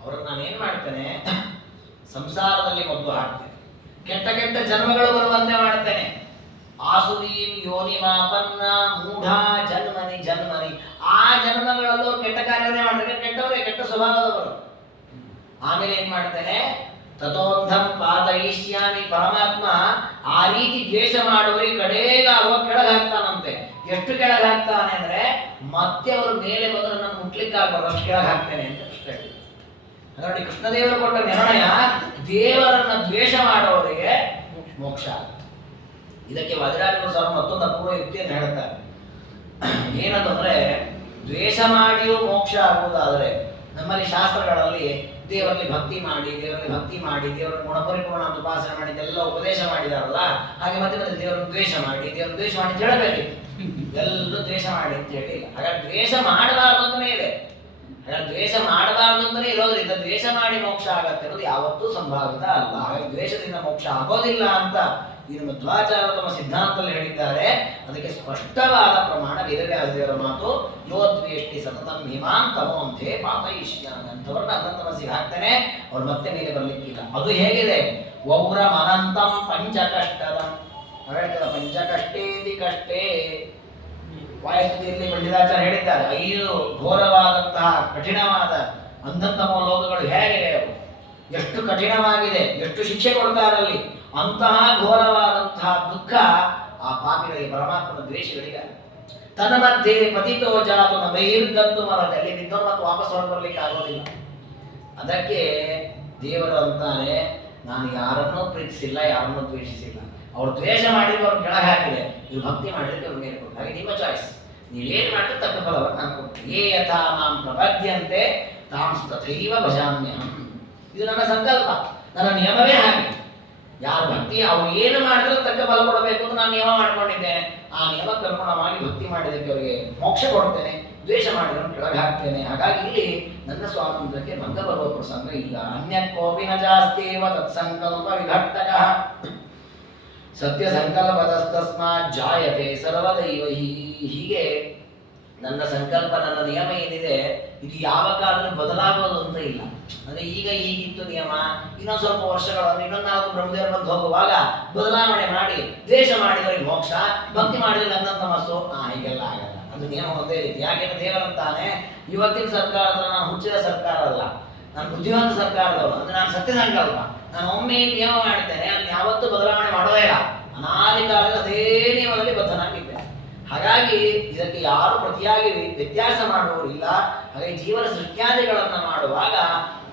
ಅವರನ್ನು ನಾನೇನ್ ಮಾಡ್ತೇನೆ, ಸಂಸಾರದಲ್ಲಿ ಮೊದಲು ಹಾಕ್ತೇನೆ, ಕೆಟ್ಟ ಕೆಟ್ಟ ಜನ್ಮಗಳು ಬರುವಂತೆ ಮಾಡ್ತೇನೆ. ಆಸುರೀಂ ಯೋನಿಮಾಪನ್ನ ಮೂಢ ಜನ್ಮನಿ ಜನ್ಮನಿ, ಆ ಜನ್ಮಗಳಲ್ಲೂ ಕೆಟ್ಟ ಕಾರ್ಯವನ್ನೇ ಮಾಡ್ತೇನೆ, ಕೆಟ್ಟವರೇ, ಕೆಟ್ಟ ಸ್ವಭಾವದವರು. ಆಮೇಲೆ ಏನ್ ಮಾಡ್ತೇನೆ, ತಥೋಂಧಂ ಪಾದಯಿಷ್ಯಾಮಿ. ಪರಮಾತ್ಮ ಆ ರೀತಿ ದ್ವೇಷ ಮಾಡುವವರಿಗೆ ಕಡೆಗ ಅಲ್ವ ಕೆಳಗೆ ಹಾಕ್ತಾನಂತೆ. ಎಷ್ಟು ಕೆಳಗೆ ಹಾಕ್ತಾನೆ ಅಂದ್ರೆ, ಮತ್ತೆ ಅವರು ಮೇಲೆ ಬಂದ್ರೆ ನನ್ನ ಮುಟ್ಲಿಕ್ಕೆ ಆಗ್ಬಾರ್ದು, ಅಷ್ಟು ಕೆಳಗೆ ಹಾಕ್ತೇನೆ ಅಂತ ಕೃಷ್ಣ ಹೇಳಿದ. ನೋಡಿ, ಕೃಷ್ಣದೇವರು ಕೊಟ್ಟ ನಿರ್ಣಯ, ದೇವರನ್ನ ದ್ವೇಷ ಮಾಡುವವರಿಗೆ ಮೋಕ್ಷ. ಇದಕ್ಕೆ ವಜ್ರಾಜರು ಸಹ ಮತ್ತೊಂದು ಅಪೂರ್ವ ಯುಕ್ತಿಯನ್ನು ಹೇಳ್ತಾರೆ. ಏನಂತಂದ್ರೆ, ದ್ವೇಷ ಮಾಡಿಯೂ ಮೋಕ್ಷ ಆಗುವುದಾದ್ರೆ ನಮ್ಮಲ್ಲಿ ಶಾಸ್ತ್ರಗಳಲ್ಲಿ ದೇವರಲ್ಲಿ ಭಕ್ತಿ ಮಾಡಿ, ದೇವರಲ್ಲಿ ಭಕ್ತಿ ಮಾಡಿ, ದೇವರ ಗುಣಪರಿಪೂರ್ಣ ಅಂತ ಉಪಾಸನೆ ಮಾಡಿ ಎಲ್ಲ ಉಪದೇಶ ಮಾಡಿದಾರಲ್ಲ, ಹಾಗೆ ಮತ್ತೆ ಮತ್ತೆ ದೇವರನ್ನು ದ್ವೇಷ ಮಾಡಿ, ದೇವರನ್ನು ದ್ವೇಷ ಮಾಡಿ ಅಂತ ಹೇಳಬೇಕಿತ್ತು. ಎಲ್ಲರೂ ದ್ವೇಷ ಮಾಡಿ ಅಂತ ಹೇಳಿಲ್ಲ. ಹಾಗಾದ್ರೆ ದ್ವೇಷ ಮಾಡಬಾರ್ದು ಅಂತಲೇ ಇದೆ. ಹಾಗಾದ್ರೆ ದ್ವೇಷ ಮಾಡಬಾರ್ದು ಅಂತಲೇ ಇರೋದ್ರಿಂದ ದ್ವೇಷ ಮಾಡಿ ಮೋಕ್ಷ ಆಗತ್ತೆ ಅನ್ನೋದು ಯಾವತ್ತೂ ಸಂಭಾವಿತ ಅಲ್ಲ. ಹಾಗಾಗಿ ದ್ವೇಷದಿಂದ ಮೋಕ್ಷ ಆಗೋದಿಲ್ಲ ಅಂತ ಇನ್ನು ಮಧ್ವಾಚಾರ್ಯ ತಮ್ಮ ಸಿದ್ಧಾಂತದಲ್ಲಿ ಹೇಳಿದ್ದಾರೆ. ಅದಕ್ಕೆ ಸ್ಪಷ್ಟವಾದ ಪ್ರಮಾಣ ವೇದವ್ಯಾಸದೇವರ ಮಾತು, ಯೋ ದ್ವೇಷ್ಟಿ ಸತತಂ ಹಿಮಾಂ ತಮೋಂಧೆ ಪಾತಯಿಷ್ಯಾಮಿ. ಅಂತವ್ರನ್ನ ಅನಂತಮಸಿಗೆ ಹಾಕ್ತಾನೆ, ಅವ್ರು ಮತ್ತೆ ಮೇಲೆ ಬರ್ಲಿಕ್ಕಿಲ್ಲ. ಅದು ಹೇಗಿದೆ, ವೌರಂ ಅನಂತಂ ಪಂಚಕಷ್ಟದಂ. ನಾವು ಹೇಳ್ತೇವೆ ಪಂಚಕಷ್ಟೇತಿ ಕಷ್ಟೇ. ವಾಯುಸ್ತುತಿಯಲ್ಲಿ ಪಂಡಿತಾಚಾರ್ಯ ಹೇಳಿದ್ದಾರೆ, 5 ಘೋರವಾದಂತಹ ಕಠಿಣವಾದ ಅಂಧಂತಮೋ ಲೋಕಗಳು ಹೇಗಿವೆ, ಅವು ಎಷ್ಟು ಕಠಿಣವಾಗಿದೆ, ಎಷ್ಟು ಶಿಕ್ಷೆ ಕೊಡ್ತಾರಲ್ಲಿ. ಅಂತಹ ಘೋರವಾದಂತಹ ದುಃಖ ಆ ಪಾಪಿಗಳಿಗೆ, ಪರಮಾತ್ಮನ ದ್ವೇಷಗಳಿಗೆ. ತನ್ನ ಮಧ್ಯೆ ಪತಿತೋ ಜಾತು ನ ಬಹಿರ್ಗತ್ತು ಮರದಲ್ಲಿ ಬಿದ್ದವರು ಮತ್ತು ವಾಪಸ್ ಹೊರ ಬರ್ಲಿಕ್ಕೆ ಆಗೋದಿಲ್ಲ. ಅದಕ್ಕೆ ದೇವರು ಅಂತಾನೆ, ನಾನು ಯಾರನ್ನೂ ಪ್ರೀತಿಸಿಲ್ಲ, ಯಾರನ್ನೂ ದ್ವೇಷಿಸಿಲ್ಲ. ಅವ್ರು ದ್ವೇಷ ಮಾಡಿದ್ರೆ ಅವ್ರು ಕೆಳಗೆ ಹಾಕಿದೆ, ಇವ್ರು ಭಕ್ತಿ ಮಾಡಿದ್ರೆ ಅವ್ರು ಮೇಲೆ ಕೊಟ್ಟು. ಹಾಗೆ ನಿಮ್ಮ ಚಾಯ್ಸ್, ನೀವೇನು ಮಾಡಿದ್ರೆ ತಕ್ಕ ಫಲವನ್ನು ನಾನು ಕೊಡ್ತೀನಿ. ಯೇ ಯಥಾ ಮಾಂ ಪ್ರಪದ್ಯಂತೆ ತಾಂ ತಥೈವ ಭಜಾಮ್ಯಹಂ. ಇದು ನನ್ನ ಸಂಕಲ್ಪ, ನನ್ನ ನಿಯಮವೇ ಹಾಗೆ. ಯಾರು ಭಕ್ತಿ ಅವ್ರು ಏನು ಮಾಡಿದ್ರು ತಕ್ಕ ಫಲ ಕೊಡಬೇಕು ಅಂತ ನಾನು ನಿಯಮ ಮಾಡ್ಕೊಂಡಿದ್ದೇನೆ. ಆ ನಿಯಮಕ್ಕೆ ಅನುಗುಣವಾಗಿ ಭಕ್ತಿ ಮಾಡಿದಕ್ಕೆ ಅವರಿಗೆ ಮೋಕ್ಷ ಕೊಡ್ತೇನೆ, ದ್ವೇಷ ಮಾಡಿದ್ರು ಕೆಳಗೆ ಹಾಕ್ತೇನೆ. ಹಾಗಾಗಿ ಇಲ್ಲಿ ನನ್ನ ಸ್ವಾತಂತ್ರ್ಯಕ್ಕೆ ಭಂಗ ಬರುವ ಪ್ರಸಂಗ ಇಲ್ಲ. ಅನ್ಯ ಕೋಪಿನ ಜಾಸ್ತೇವ ತತ್ಸಂಕಲ್ಪ ವಿಘಟ್ಟಕ ಸತ್ಯ ಸಂಕಲ್ಪದಸ್ತಸ್ಮಾತ್ ಜಾಯತೆ ಸರ್ವದೈವ. ಹೀಗೆ ನನ್ನ ಸಂಕಲ್ಪ, ನನ್ನ ನಿಯಮ ಏನಿದೆ ಇದು ಯಾವ ಕಾಲದಲ್ಲಿ ಬದಲಾಗೋದು ಅಂತ ಇಲ್ಲ. ಅಂದ್ರೆ ಈಗ ಈಗಿತ್ತು ನಿಯಮ, ಇನ್ನೊಂದು ಸ್ವಲ್ಪ ವರ್ಷಗಳನ್ನು ಇನ್ನೊಂದು 4 ಬ್ರಹ್ಮದೇವರು ಬಂದು ಹೋಗುವಾಗ ಬದಲಾವಣೆ ಮಾಡಿ, ದ್ವೇಷ ಮಾಡಿದವರಿಗೆ ಮೋಕ್ಷ, ಭಕ್ತಿ ಮಾಡಿದ್ರೆ ನನ್ನ ತಮಸ್ಸು, ಹೀಗೆಲ್ಲ ಆಗಲ್ಲ. ಅದು ನಿಯಮ ಒಂದೇ ರೀತಿ. ಯಾಕೆಂದ್ರೆ ದೇವರಂತಾನೆ, ಇವತ್ತಿನ ಸರ್ಕಾರದ ನಾನು ಹುಚ್ಚಿದ ಸರ್ಕಾರ ಅಲ್ಲ, ನಾನು ಬುದ್ಧಿವಂತ ಸರ್ಕಾರದವನು. ಅಂದ್ರೆ ನಾನು ಸತ್ಯ ಸಂಕಲ್ಪ, ನಾನು ಒಮ್ಮೆ ನಿಯಮ ಮಾಡಿದ್ದೇನೆ, ಅದನ್ನ ಯಾವತ್ತೂ ಬದಲಾವಣೆ ಮಾಡೋದೇ ಇಲ್ಲ. ಅನಾದಿ ಕಾಲದಲ್ಲಿ ಅದೇ ನಿಯಮದಲ್ಲಿ ಬದ್ಧನಾಗಿದ್ದೇನೆ. ಹಾಗಾಗಿ ಇದಕ್ಕೆ ಯಾರು ಪ್ರತಿಯಾಗಿ ವ್ಯತ್ಯಾಸ ಮಾಡುವವರಿಲ್ಲ. ಹಾಗಾಗಿ ಜೀವನ ಸೃಷ್ಟ್ಯಾದಿಗಳನ್ನು ಮಾಡುವಾಗ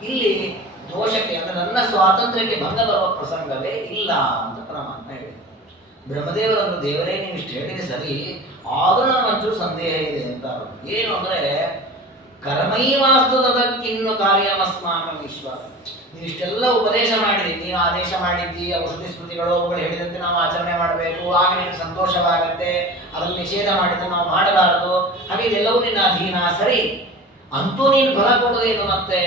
ಇಲ್ಲಿ ದೋಷಕ್ಕೆ ಅಂದ್ರೆ ನನ್ನ ಸ್ವಾತಂತ್ರ್ಯಕ್ಕೆ ಭಂಗ ಬರುವ ಪ್ರಸಂಗವೇ ಇಲ್ಲ ಅಂತ ಪರಮಾತ್ಮ ಹೇಳಿದ. ಬ್ರಹ್ಮದೇವರನ್ನು ದೇವರೇ ನೀವು ಇಷ್ಟು ಹೇಳಿದ್ರೆ ಸರಿ, ಆದರೂ ನನಗೊಂಚೂರು ಸಂದೇಹ ಇದೆ ಅಂತ. ಏನು ಅಂದ್ರೆ ಕರ್ಮೈವಾಸ್ತುತದಕ್ಕಿನ್ನು ಕಾರ್ಯಮಸ್ಮಾಕಂ ಈಶ್ವರ. ನೀವು ಇಷ್ಟೆಲ್ಲ ಉಪದೇಶ ಮಾಡಿರಿ, ನೀವು ಆದೇಶ ಮಾಡಿದ್ದಿ, ಔಷಧಿ ಸ್ಮೃತಿಗಳು ಅವುಗಳು ಹೇಳಿದಂತೆ ನಾವು ಆಚರಣೆ ಮಾಡಬೇಕು, ಆಗ ನಿನಗೆ ಸಂತೋಷವಾಗತ್ತೆ, ಅದರಲ್ಲಿ ನಿಷೇಧ ಮಾಡಿದ್ರೆ ನಾವು ಮಾಡಬಾರದು, ಹಾಗೆ ಇದೆಲ್ಲವೂ ನಿನ್ನ ಅಧೀನ, ಸರಿ. ಅಂತೂ ನೀನು ಫಲ ಕೊಡೋದೇನು, ಮತ್ತೆ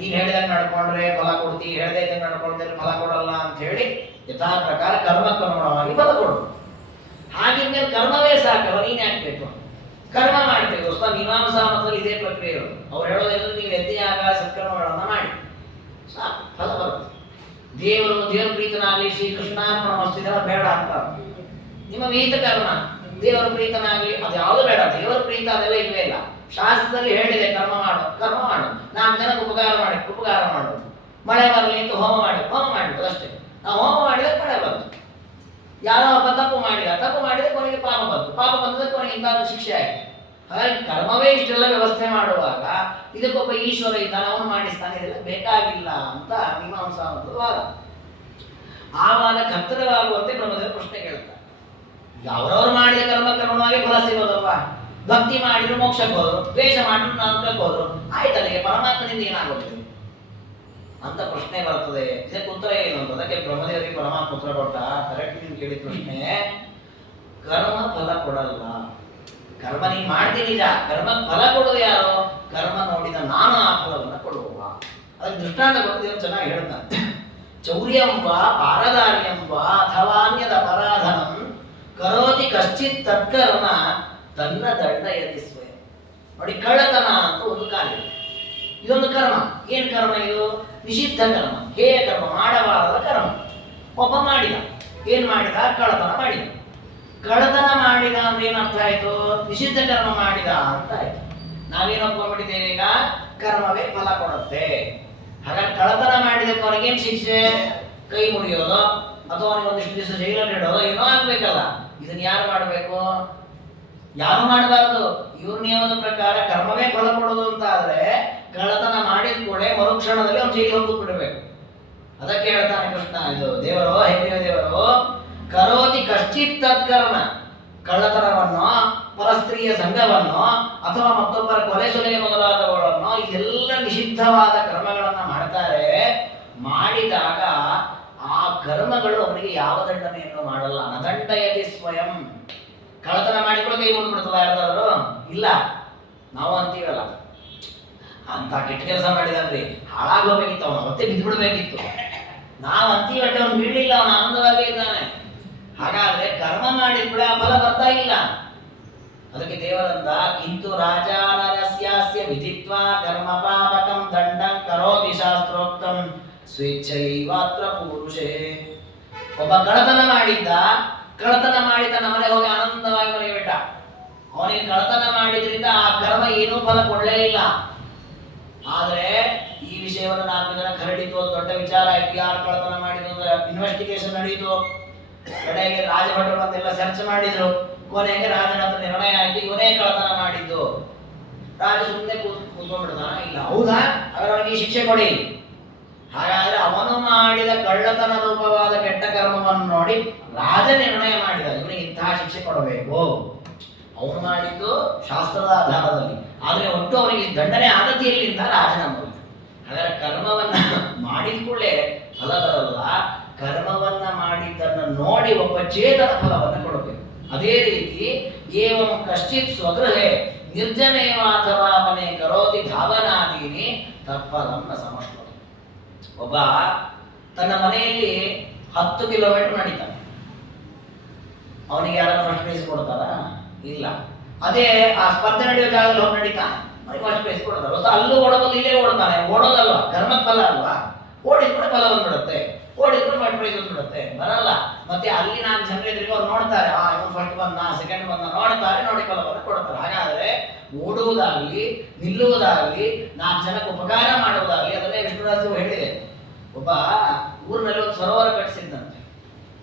ನೀನು ಹೇಳಿದಂಗೆ ನಡ್ಕೊಂಡ್ರೆ ಫಲ ಕೊಡ್ತಿ, ಹೇಳದೇ ಇದ್ದಂಗೆ ನಡ್ಕೊಂಡ್ರೆ ಫಲ ಕೊಡಲ್ಲ ಅಂತ ಹೇಳಿ ಯಥಾ ಪ್ರಕಾರ ಕರ್ಮಕ್ಕನುಗುಣವಾಗಿ ಫಲ ಕೊಡು. ಹಾಗಿದ್ಮೇಲೆ ಕರ್ಮವೇ ಸಾಕಲ್ಲ, ನೀನು ಯಾಕೆ ಬೇಕು? ಕರ್ಮ ಮಾಡಬೇಕು. ಮೀಮಾಂಸಾ ಮತದಲ್ಲಿ ಇದೇ ಪ್ರಕ್ರಿಯೆ ಇರೋದು. ಅವ್ರು ಹೇಳೋದೇನು, ನೀವು ಯಜ್ಞಯಾಗ ಸತ್ಕರ್ಮಗಳನ್ನು ಮಾಡಿ ಸಾಕು, ಫಲ ಬರುತ್ತೆ. ದೇವರ ಪ್ರೀತನಾಗಲಿ, ಶ್ರೀಕೃಷ್ಣಾರ್ಪಣ ಮಸ್ತು ಇದೆಲ್ಲ ಬೇಡ ಅಂತ. ನಿಮ್ಮ ವಿಹಿತ ಕರ್ಮ ದೇವರ ಪ್ರೀತನಾಗಲಿ ಅದು ಯಾವುದು ಬೇಡ, ದೇವರ ಪ್ರೀತ ಅದೆಲ್ಲ ಇಲ್ವೇ ಇಲ್ಲ. ಶಾಸ್ತ್ರದಲ್ಲಿ ಹೇಳಿದೆ ಕರ್ಮ ಮಾಡು, ಕರ್ಮ ಮಾಡು. 4 ಜನಕ್ಕೆ ಉಪಕಾರ ಮಾಡು. ಮಳೆ ಬರಲಿ ಅಂತ ಹೋಮ ಮಾಡಿಬಿಟ್ಟು ಅಷ್ಟೇ. ನಾವು ಹೋಮ ಮಾಡಿದ್ರೆ ಮಳೆ ಬಂತು. ಯಾರೋ ಒಬ್ಬ ತಪ್ಪು ಮಾಡಿದ್ರೆ ಕೊನೆಗೆ ಪಾಪ ಬಂದದಕ್ಕೆ ಕೊನೆಗೆ ಇಂಥ ಶಿಕ್ಷೆ ಆಯಿತು. ಹಾಗಾಗಿ ಕರ್ಮವೇ ಇಷ್ಟೆಲ್ಲ ವ್ಯವಸ್ಥೆ ಮಾಡುವಾಗ ಇದಕ್ಕೊಬ್ಬ ಈಶ್ವರ ಇದ್ದಾನೆ, ಅವನು ಮಾಡಿಸ್ತಾನೆ, ಇದೆಲ್ಲ ಬೇಕಾಗಿಲ್ಲ ಅಂತ ಮೀಮಾಂಸಾ ವಾದ. ಆ ವಾದಕ್ಕೆ ಹತ್ತಿರವಾಗುವಂತೆ ಬ್ರಹ್ಮದೇವರು ಪ್ರಶ್ನೆ ಕೇಳ್ತಾರೆ. ಅವರವರು ಮಾಡಿದ ಕರ್ಮವಾಗಿ ಫಲ ಸಿಗೋದಲ್ವಾ? ಭಕ್ತಿ ಮಾಡಿದ್ರು ಮೋಕ್ಷಕ್ಕೆ ಹೋದ್ರು, ದ್ವೇಷ ಮಾಡಿದ್ರು ನರಕಕ್ಕೆ ಹೋದ್ರು, ಆಯ್ತಲ್ಲಿಗೆ ಪರಮಾತ್ಮನಿಂದ ಏನಾಗುತ್ತೆ ಅಂತ ಪ್ರಶ್ನೆ ಬರ್ತದೆ. ಇದಕ್ಕೆ ಉತ್ತರ ಏನು ಅಂತ ಅದಕ್ಕೆ ಬ್ರಹ್ಮದೇವರಿಗೆ ಪರಮಾತ್ಮ ಉತ್ತರ ಕೊಟ್ಟ. ಕರೆಕ್ಟ್ ನೀವು ಕೇಳಿದ ಪ್ರಶ್ನೆ, ಕರ್ಮ ಫಲ ಕೊಡಲ್ಲ. ಕರ್ಮ ನೀನು ಮಾಡ್ತೀನಿ ನಿಜ, ಕರ್ಮ ಫಲ ಕೊಡೋದು ಯಾರು? ಕರ್ಮ ನೋಡಿದ ನಾನು ಆ ಫಲವನ್ನು ಕೊಡುವ. ಅದಕ್ಕೆ ದೃಷ್ಟಾಂತ ಕೊಟ್ಟು ಚೆನ್ನಾಗಿ ಹೇಳ್ತಾನೆ. ಚೌರ್ಯಂಬ ಪಾರದಾರ್ಯಂಬ ಅಥವಾನ್ಯದ ಅಪರಾಧನಂ ಕರೋತಿ ಕಶ್ಚಿತ್ ತತ್ಕರ್ಮ ತನ್ನ ದಂಡ ಯತಿ ಸ್ವಯಂ. ನೋಡಿ, ಕಳ್ಳತನ ಅಂತ ಒಂದು ಕಾರ್ಯ, ಇದೊಂದು ಕರ್ಮ. ಏನ್ ಕರ್ಮ ಇದು? ನಿಷಿದ್ಧ ಕರ್ಮ, ಹೇಯ ಕರ್ಮ, ಮಾಡಬಾರದ ಕರ್ಮ. ಒಬ್ಬ ಮಾಡಿದ, ಏನ್ ಮಾಡಿದ? ಕಳ್ಳತನ ಮಾಡಿದ. ಕಳ್ಳತನ ಮಾಡಿದ ಅಂದ್ರೆ ಏನರ್ಥ ಆಯ್ತು? ನಿಷಿದ್ಧ ಕರ್ಮ ಮಾಡಿದ ಅಂತ ಆಯ್ತು. ನಾವೇನು ಒಪ್ಕೊಂಡ್ಬಿಟ್ಟಿದ್ದೇವೆ ಈಗ? ಕರ್ಮವೇ ಫಲ ಕೊಡುತ್ತೆ. ಹಾಗಾದ್ರೆ ಕಳ್ಳತನ ಮಾಡಿದಕ್ಕೆ ಅವನಿಗೇನು ಶಿಕ್ಷೆ? ಕೈ ಮುರಿಯೋದು ಅಥವಾ ಅವನಿಗೆ ಒಂದಿಷ್ಟು ದಿವಸ ಜೈಲಲ್ಲಿ ಇಡೋದು ಏನೋ ಆಗ್ಬೇಕಲ್ಲ. ಇದನ್ನ ಯಾರು ಮಾಡಬೇಕು? ಯಾರು ಮಾಡಬಾರದು. ಇವ್ರ ನಿಯಮದ ಪ್ರಕಾರ ಕರ್ಮವೇ ಫಲ ಕೊಡೋದು ಅಂತ ಆದ್ರೆ ಕಳ್ಳತನ ಮಾಡಿದ ಕೂಡ ಮರುಕ್ಷಣದಲ್ಲಿ ಅವ್ನು ಜೈಲಿಗೆ ಹೋಗಿ ಬಿಡಬೇಕು. ಅದಕ್ಕೆ ಹೇಳ್ತಾನೆ ಕೃಷ್ಣ, ಇದು ದೇವರು, ಹೆಗ್ರಿಯ ದೇವರು, ಕರೋತಿ ಕಶ್ಚಿತ್ ತತ್ಕರ್ಮ, ಕಳ್ಳತನವನ್ನು, ಪರಸ್ತ್ರೀಯ ಸಂಘವನ್ನು ಅಥವಾ ಮತ್ತೊಬ್ಬರ ಕೊಲೆ ಸುಲಿಗೆ ಮೊದಲಾದವುಗಳನ್ನು, ಇದೆಲ್ಲ ನಿಷಿದ್ಧವಾದ ಕರ್ಮಗಳನ್ನು ಮಾಡ್ತಾರೆ. ಮಾಡಿದಾಗ ಆ ಕರ್ಮಗಳು ಅವನಿಗೆ ಯಾವ ದಂಡನೆಯನ್ನು ಮಾಡಲ್ಲ. ನದಂಡಯತಿ ಸ್ವಯಂ. ಕಳ್ಳತನ ಮಾಡಿಕೊಳ್ಳೋ ಕೈ ಬಂದ್ಬಿಡ್ತಲ್ಲ ಯಾರಾದ್ರು? ಇಲ್ಲ, ನಾವು ಅಂತೀವಲ್ಲ, ಅಂತ ಕೆಟ್ಟ ಕೆಲಸ ಮಾಡಿದನ್ರಿ, ಹಾಳಾಗೋಗ್ಬೇಕಿತ್ತು, ಅವನು ಅವತ್ತೇ ಬಿದ್ದುಬಿಡ್ಬೇಕಿತ್ತು. ನಾವು ಅಂತೀವಿ, ಅಷ್ಟೇ ಅವನು ಬೀಳಲಿಲ್ಲ, ಅವನು ಆನಂದವಾಗೇ ಇದ್ದಾನೆ. ಹಾಗಾದ್ರೆ ಕರ್ಮ ಮಾಡಿದ ಕೂಡ ಫಲ ಬರ್ತಾ ಇಲ್ಲ. ಅದಕ್ಕೆ ದೇವರಂದ, ಕಿಂತು ರಾಜಾನರಸ್ಯಾಸ್ಯ ವಿಧಿತ್ವಾ ಕರ್ಮ ಪಾಪಕಂ ದಂಡಂ ಕರೋತಿ ಶಾಸ್ತ್ರೋಕ್ತಂ ಸ್ವೇಚ್ಛೈವಾತ್ರ ಪುರುಷೇ. ಒಬ್ಬ ಕಳ್ಳತನ ಮಾಡಿದ್ದ ನಮ್ಮ ಮನೆಗೆ ಹೋಗಿ ಆನಂದವಾಗಿ ಮನೆಗೆ ಬಿಟ್ಟ. ಅವನಿಗೆ ಕಳ್ಳತನ ಮಾಡಿದ್ರಿಂದ ಆ ಕರ್ಮ ಏನೂ ಫಲ ಕೊಡಲೇ ಇಲ್ಲ. ಆದ್ರೆ ಈ ವಿಷಯವನ್ನು 4 ಜನ ಹರಡಿತು, ಒಂದು ದೊಡ್ಡ ವಿಚಾರ ಆಯ್ತು. ಯಾರು ಕಳ್ಳತನ ಮಾಡಿದ್ರು ಅಂದ್ರೆ ಇನ್ವೆಸ್ಟಿಗೇಷನ್ ನಡೆಯಿತು. ಕಡೆಗೆ ರಾಜಭಟರು ಬಂದೆಲ್ಲ ಸರ್ಚ್ ಮಾಡಿದ್ರು. ಕೊನೆಗೆ ರಾಜನ ಹತ್ರ ನಿರ್ಣಯ ಆಯ್ತು, ಇವನೇ ಕಳ್ಳತನ ಮಾಡಿದ್ದು. ರಾಜ ಸುಮ್ಮನೆ ಕೂತ್ಕೊಂಡ್ಬಿಡ್ತಾನ? ಇಲ್ಲ. ಹೌದಾ? ಹಾಗಾದ್ರೆ ಅವನಿಗೆ ಶಿಕ್ಷೆ ಕೊಡಿ. ಹಾಗಾದ್ರೆ ಅವನು ಮಾಡಿದ ಕಳ್ಳತನ ರೂಪವಾದ ಕೆಟ್ಟ ಕರ್ಮವನ್ನು ನೋಡಿ ರಾಜ ನಿರ್ಣಯ ಮಾಡಿದ, ಇವನಿಗೆ ಇಂತಹ ಶಿಕ್ಷೆ ಕೊಡಬೇಕು. ಅವನು ಮಾಡಿದ್ದು ಶಾಸ್ತ್ರದ ಆಧಾರದಲ್ಲಿ, ಆದ್ರೆ ಒಟ್ಟು ಅವನಿಗೆ ದಂಡನೆ ಆಗತಿ ಎಲ್ಲಿಂದ? ರಾಜನ ಮೂಲಕ. ಹಾಗಾದ್ರೆ ಕರ್ಮವನ್ನ ಮಾಡಿದ ಕೂಡಲೇ ಫಲ ಬರಲ್ಲ. ಕರ್ಮವನ್ನ ಮಾಡಿದ್ದನ್ನು ನೋಡಿ ಒಬ್ಬ ಚೇತನ ಫಲವನ್ನು ಕೊಡಬೇಕು. ಅದೇ ರೀತಿ ಏವಂ ಕಶ್ಚಿತ್ ಸ್ವಗೃಹೆ ನಿರ್ಜನೇವ ಅಥವಾ ಮನೆ ಕರೋತಿ ಧಾವನಾದೀನಿ ತತ್ಫಲಂ ಸಮಷ್ಟಿ. ಒಬ್ಬ ತನ್ನ ಮನೆಯಲ್ಲಿ 10 ಕಿಲೋಮೀಟರ್ ನಡೀತಾನೆ. ಅವನಿಗೆ ಯಾರು ಫಸ್ಟ್ ಪ್ರೈಸ್ ಕೊಡ್ತಾರ? ಇಲ್ಲ. ಅದೇ ಆ ಸ್ಪರ್ಧೆ ನಡೆಯೋ ಜಾಗದಲ್ಲಿ ಹೋಗಿ ನಡೀತಾನೆ, ಅವನಿಗೆ ಫಸ್ಟ್ ಪ್ರೈಸ್ ಕೊಡ್ತಾರೆ. ಹೊಸ ಅಲ್ಲೂ ಓಡೋದು ಇಲ್ಲೇ ಓಡ್ತಾನೆ, ಓಡೋದಲ್ವಾ ಕರ್ಮದ ಫಲ ಅಲ್ವಾ, ಓಡಿದ ಕೂಡ ಫಲ ಬಂದ್ಬಿಡುತ್ತೆ, ಓಡಿದ ಕೂಡ ಫಸ್ಟ್ ಪ್ರೈಸ್ ಬಂದ್ಬಿಡುತ್ತೆ, ಬರಲ್ಲ. ಮತ್ತೆ ಅಲ್ಲಿ ನಾನು ಜನರಿಗೆ ಅವ್ರು ನೋಡ್ತಾರೆ, ಇವನು ಫಸ್ಟ್ ಬಂದ ಸೆಕೆಂಡ್ ಬಂದ ನೋಡ್ತಾರೆ, ನೋಡಿ ಫಲವನ್ನು ಕೊಡ್ತಾರೆ. ಹಾಗಾದ್ರೆ ಓಡುವುದಾಗಲಿ ನಿಲ್ಲುವುದಾಗಲಿ 4 ಜನಕ್ಕೆ ಉಪಕಾರ ಮಾಡುವುದಾಗಲಿ ಅದನ್ನೇ ವಿಷ್ಣುದಾಸರು ಹೇಳಿದೆ. ಒಬ್ಬ ಊರಿನಲ್ಲಿ ಒಂದು ಸರೋವರ ಕಟ್ಟಿಸಿದ್ದಂತೆ.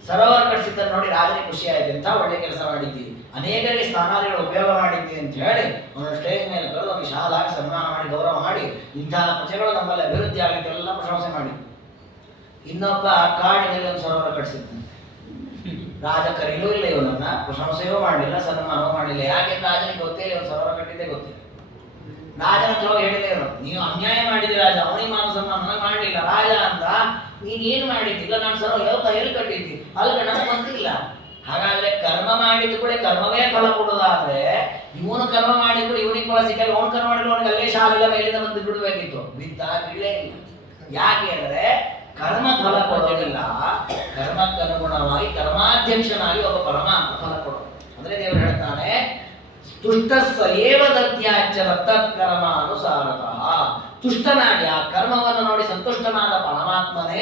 ಸರೋವರ ಕಟ್ಟಿಸಿದ್ದನ್ನು ನೋಡಿ ರಾಜನಿಗೆ ಖುಷಿ ಆಯ್ತು, ಎಂತ ಒಳ್ಳೆ ಕೆಲಸ ಮಾಡಿದ್ದೀವಿ, ಅನೇಕರಿಗೆ ಸ್ನಾನಾದಿಗಳು ಉಪಯೋಗ ಮಾಡಿದ್ದೀವಿ ಅಂತ ಹೇಳಿ ಒಂದು ಸ್ಟೇಜ್ ಮೇಲೆ ಕರೆದು ಒಂದು ಶಾಲಾಗಿ ಸನ್ಮಾನ ಮಾಡಿ ಗೌರವ ಮಾಡಿ ಇಂತಹ ಪ್ರಜೆಗಳು ನಮ್ಮಲ್ಲಿ ಅಭಿವೃದ್ಧಿ ಆಗಲಿಕ್ಕೆ ಎಲ್ಲ ಪ್ರಶಂಸೆ ಮಾಡಿ. ಇನ್ನೊಬ್ಬ ಕಾಡಿನಲ್ಲಿ ಒಂದು ಸರೋವರ ಕಟ್ಟಿಸಿದ್ದಂತೆ. ರಾಜ ಕರೀಲೂ ಇಲ್ಲ ಇವನನ್ನ, ಪ್ರಶಂಸೆಯೂ ಮಾಡಲಿಲ್ಲ, ಸನ್ಮಾನವೂ ಮಾಡಲಿಲ್ಲ. ಯಾಕೆ ರಾಜನಿಗೆ ಗೊತ್ತೇ ಒಂದು ಸರೋವರ ಕಟ್ಟಿದ್ದೇ ಗೊತ್ತಿಲ್ಲ. ರಾಜನ ಹತ್ರ ಹೇಳಿದೆ, ನೀವು ಅನ್ಯಾಯ ಮಾಡಿದ್ರಿ ರಾಜ, ಅವನಿಗೆ ಮಾನ ಸನ್ಮಾನ ಮಾಡಲಿಲ್ಲ. ರಾಜ ಅಂತ ನೀನೇನು ಮಾಡಿದ್ದಿಲ್ಲ, ನಾನು ಸರೋವರ ಎಲ್ಲಿ ಕಟ್ಟಿದ್ದಿ, ಅಲ್ಲಿ ನನಗೆ ಗೊತ್ತಿಲ್ಲ. ಹಾಗಾದ್ರೆ ಕರ್ಮ ಮಾಡಿದ್ದು ಕೂಡ ಕರ್ಮವೇ ಫಲ ಕೊಡೋದಾದ್ರೆ ಇವನು ಕರ್ಮ ಮಾಡಿದ್ರು ಇವನಿಗೆ ಫಲ ಸಿಕ್ಕ, ಅವನು ಕರ್ಮ ಮಾಡಿದ್ರು ಅವನಿಗೆ ಅಲ್ಲೇ ಶಾಲೆಲ್ಲ ಮೇಲಿಂದ ಬಂದು ಬಿಡಬೇಕಿತ್ತು, ಬಿದ್ದ ಬೀಳೇ ಇಲ್ಲ. ಯಾಕೆ ಅಂದ್ರೆ ಕರ್ಮ ಫಲ ಕೊಡೋದಿಲ್ಲ, ಕರ್ಮಕ್ಕನುಗುಣವಾಗಿ ಕರ್ಮಾಧ್ಯಕ್ಷನಾಗಿ ಒಬ್ಬ ಪರಮಾತ್ಮ ಫಲ ಕೊಡೋದು. ಅಂದ್ರೆ ದೇವರು ಹೇಳ್ತಾನೆ, ತುಷ್ಟಸ್ಸೇವ ದತ್ಯಾಚ್ಯ ತತ್ಕರ್ಮಾನುಸಾರತಃ. ತುಷ್ಟನಾಗಿ ಆ ಕರ್ಮವನ್ನು ನೋಡಿ ಸಂತುಷ್ಟನಾದ ಪರಮಾತ್ಮನೇ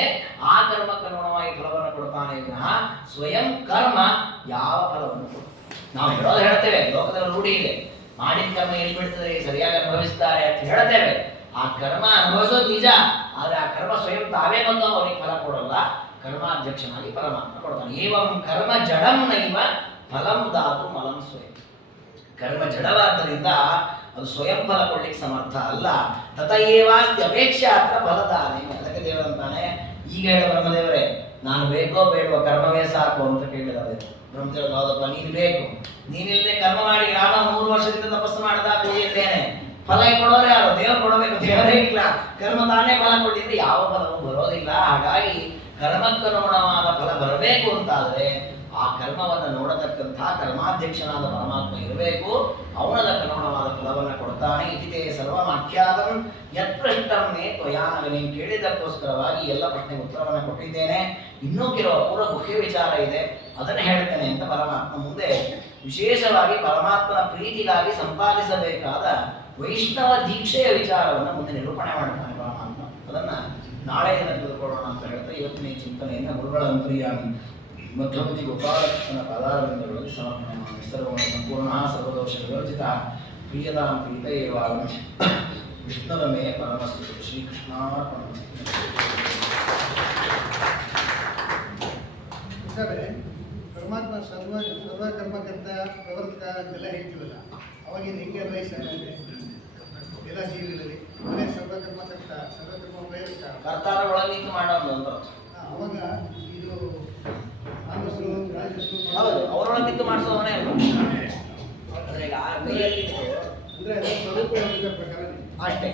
ಆ ಕರ್ಮಕ್ಕನುಗುಣವಾಗಿ ಫಲವನ್ನು ಕೊಡ್ತಾನೆ ವಿನಃ ಸ್ವಯಂ ಕರ್ಮ ಯಾವ ಫಲವನ್ನು ಕೊಡ. ನಾವು ಹೇಳೋದು ಹೇಳ್ತೇವೆ, ಲೋಕದಲ್ಲಿ ರೂಢಿ ಇದೆ, ಮಾಡಿದ ಕರ್ಮ ಎಲ್ಲಿ ಬಿಡ್ತದೆ, ಸರಿಯಾಗಿ ಅನುಭವಿಸ್ತಾರೆ ಅಂತ ಹೇಳ್ತೇವೆ. ಆ ಕರ್ಮ ಅನುಭವಿಸೋದು ನಿಜ, ಆದ್ರೆ ಆ ಕರ್ಮ ಸ್ವಯಂ ತಾವೇ ಬಂದು ಅವನಿಗೆ ಫಲ ಕೊಡಲ್ಲ, ಕರ್ಮಾಧ್ಯಕ್ಷನಾಗಿ ಪರಮಾತ್ಮ ಕೊಡ್ತಾನೆ. ಏವಂ ಕರ್ಮ ಜಡಂ ನೈವ ಫಲಂ ದಾತು ಮಲಂ ಸ್ವಯಂ. ಕರ್ಮ ಜಡವಾದ್ದರಿಂದ ಅದು ಸ್ವಯಂ ಫಲ ಕೊಡ್ಲಿಕ್ಕೆ ಸಮರ್ಥ ಅಲ್ಲ. ತಥೈವಾಸ್ತಿ ಅಪೇಕ್ಷೆ ಅತ್ರ ಫಲದಾನೆ. ಅದಕ್ಕೆ ದೇವರಂತಾನೆ, ಈಗ ಹೇಳ ಬ್ರಹ್ಮದೇವರೇ, ನಾನು ಬೇಕೋ ಬೇಡವೋ ಕರ್ಮವೇ ಸಾಕು ಅಂತ ಕೇಳಿದರೆ ಬ್ರಹ್ಮದೇವರು, ಹೌದಪ್ಪ ನೀನು ಬೇಕು, ನೀನಿಲ್ಲದೆ ಕರ್ಮ ಮಾಡಿ ರಾಮ 3 ವರ್ಷದಿಂದ ತಪಸ್ಸು ಮಾಡ್ತಾ ಕೂಡಿದ್ದೇನೆ, ಫಲ ಕೊಡೋರು ಯಾರು, ದೇವರು ಕೊಡಬೇಕು, ದೇವರೇ ಇಲ್ಲ, ಕರ್ಮ ತಾನೇ ಫಲ ಕೊಟ್ಟಿದ್ರೆ ಯಾವ ಫಲವೂ ಬರೋದಿಲ್ಲ. ಹಾಗಾಗಿ ಕರ್ಮಕ್ಕನುಗುಣವಾದ ಫಲ ಬರಬೇಕು ಅಂತಾದ್ರೆ ಆ ಕರ್ಮವನ್ನು ನೋಡತಕ್ಕಂತಹ ಕರ್ಮಾಧ್ಯಕ್ಷನಾದ ಪರಮಾತ್ಮ ಇರಬೇಕು, ಅವನದಕ್ಕನುಗುಣವಾದ ಫಲವನ್ನು ಕೊಡ್ತಾನೆ. ಇದಿತೆ ಸರ್ವಮಾಖ್ಯಾತಂ ಯತ್ಪೃಷ್ಟಮ್ಮೆ ತ್ವಯಾನಗ. ನೀನು ಕೇಳಿದ್ದಕ್ಕೋಸ್ಕರವಾಗಿ ಎಲ್ಲ ಪ್ರಶ್ನೆಗೆ ಉತ್ತರವನ್ನು ಕೊಟ್ಟಿದ್ದೇನೆ. ಇನ್ನೂ ಕೆಲವು ಪೂರ್ವ ಮುಖ್ಯ ವಿಚಾರ ಇದೆ, ಅದನ್ನು ಹೇಳ್ತೇನೆ ಅಂತ ಪರಮಾತ್ಮ ಮುಂದೆ ವಿಶೇಷವಾಗಿ ಪರಮಾತ್ಮನ ಪ್ರೀತಿಗಾಗಿ ಸಂಪಾದಿಸಬೇಕಾದ ವೈಷ್ಣವ ದೀಕ್ಷೆಯ ವಿಚಾರವನ್ನು ಮುಂದೆ ನಿರೂಪಣೆ ಮಾಡ್ತಾನೆ ಪರಮಾತ್ಮ. ಅದನ್ನು ನಾಳೆ ದಿನ ತಿಳಿದುಕೊಳ್ಳೋಣ ಅಂತ ಹೇಳ್ತಾ ಇವತ್ತಿನ ಈ ಚಿಂತನೆಯನ್ನು ಗುರುಗಳ ಅಂತರ್ಯಾಮಿ ಮಧ್ವಪತಿ ಗೋಪಾಲಕೃಷ್ಣನ ಪಾದಾರವಿಂದಗಳಲ್ಲಿ ಸಮರ್ಪಣೆ ಮಾಡಿ ಸರ್ವವನ್ನು ಸಂಪೂರ್ಣ ಸರ್ವದೋಷ ವಿವರ್ಜಿತ ಪ್ರಿಯದಾಂ ಪ್ರೀತಯೇವ ವಿಷ್ಣುರಮೇ ಪರಮಸ್ತು. ಶ್ರೀಕೃಷ್ಣಾರ್ಪಣಮಸ್ತು. ಪರಮಾತ್ಮ ಸರ್ವ ಕರ್ಮಕರ್ತ ಪ್ರವರ್ತಕ ಅಂತೆಲ್ಲ ಹೇಳ್ತೀವಲ್ಲ, ಅವಾಗಿನ ಹೆಂಗೆ ಎಲ್ಲ ಜೀವಿಗಳಲ್ಲಿ ಅವನೇ ಸರ್ವಕರ್ಮಕರ್ತ ಸರ್ವಕರ್ಮ ಪ್ರೇರಕ ಕರ್ತಾರ ಒಳಗೆ ಮಾಡೋದು ಅಂತ. ಅವಾಗ ಇದು ಹೌದು, ಅವರೊಳಗೆ ನಿಂತು ಮಾಡಿಸೋವನೇ ಅಂದ್ರೆ ಸ್ವರೂಪ ಪ್ರಕಾರ ಅಷ್ಟೇ.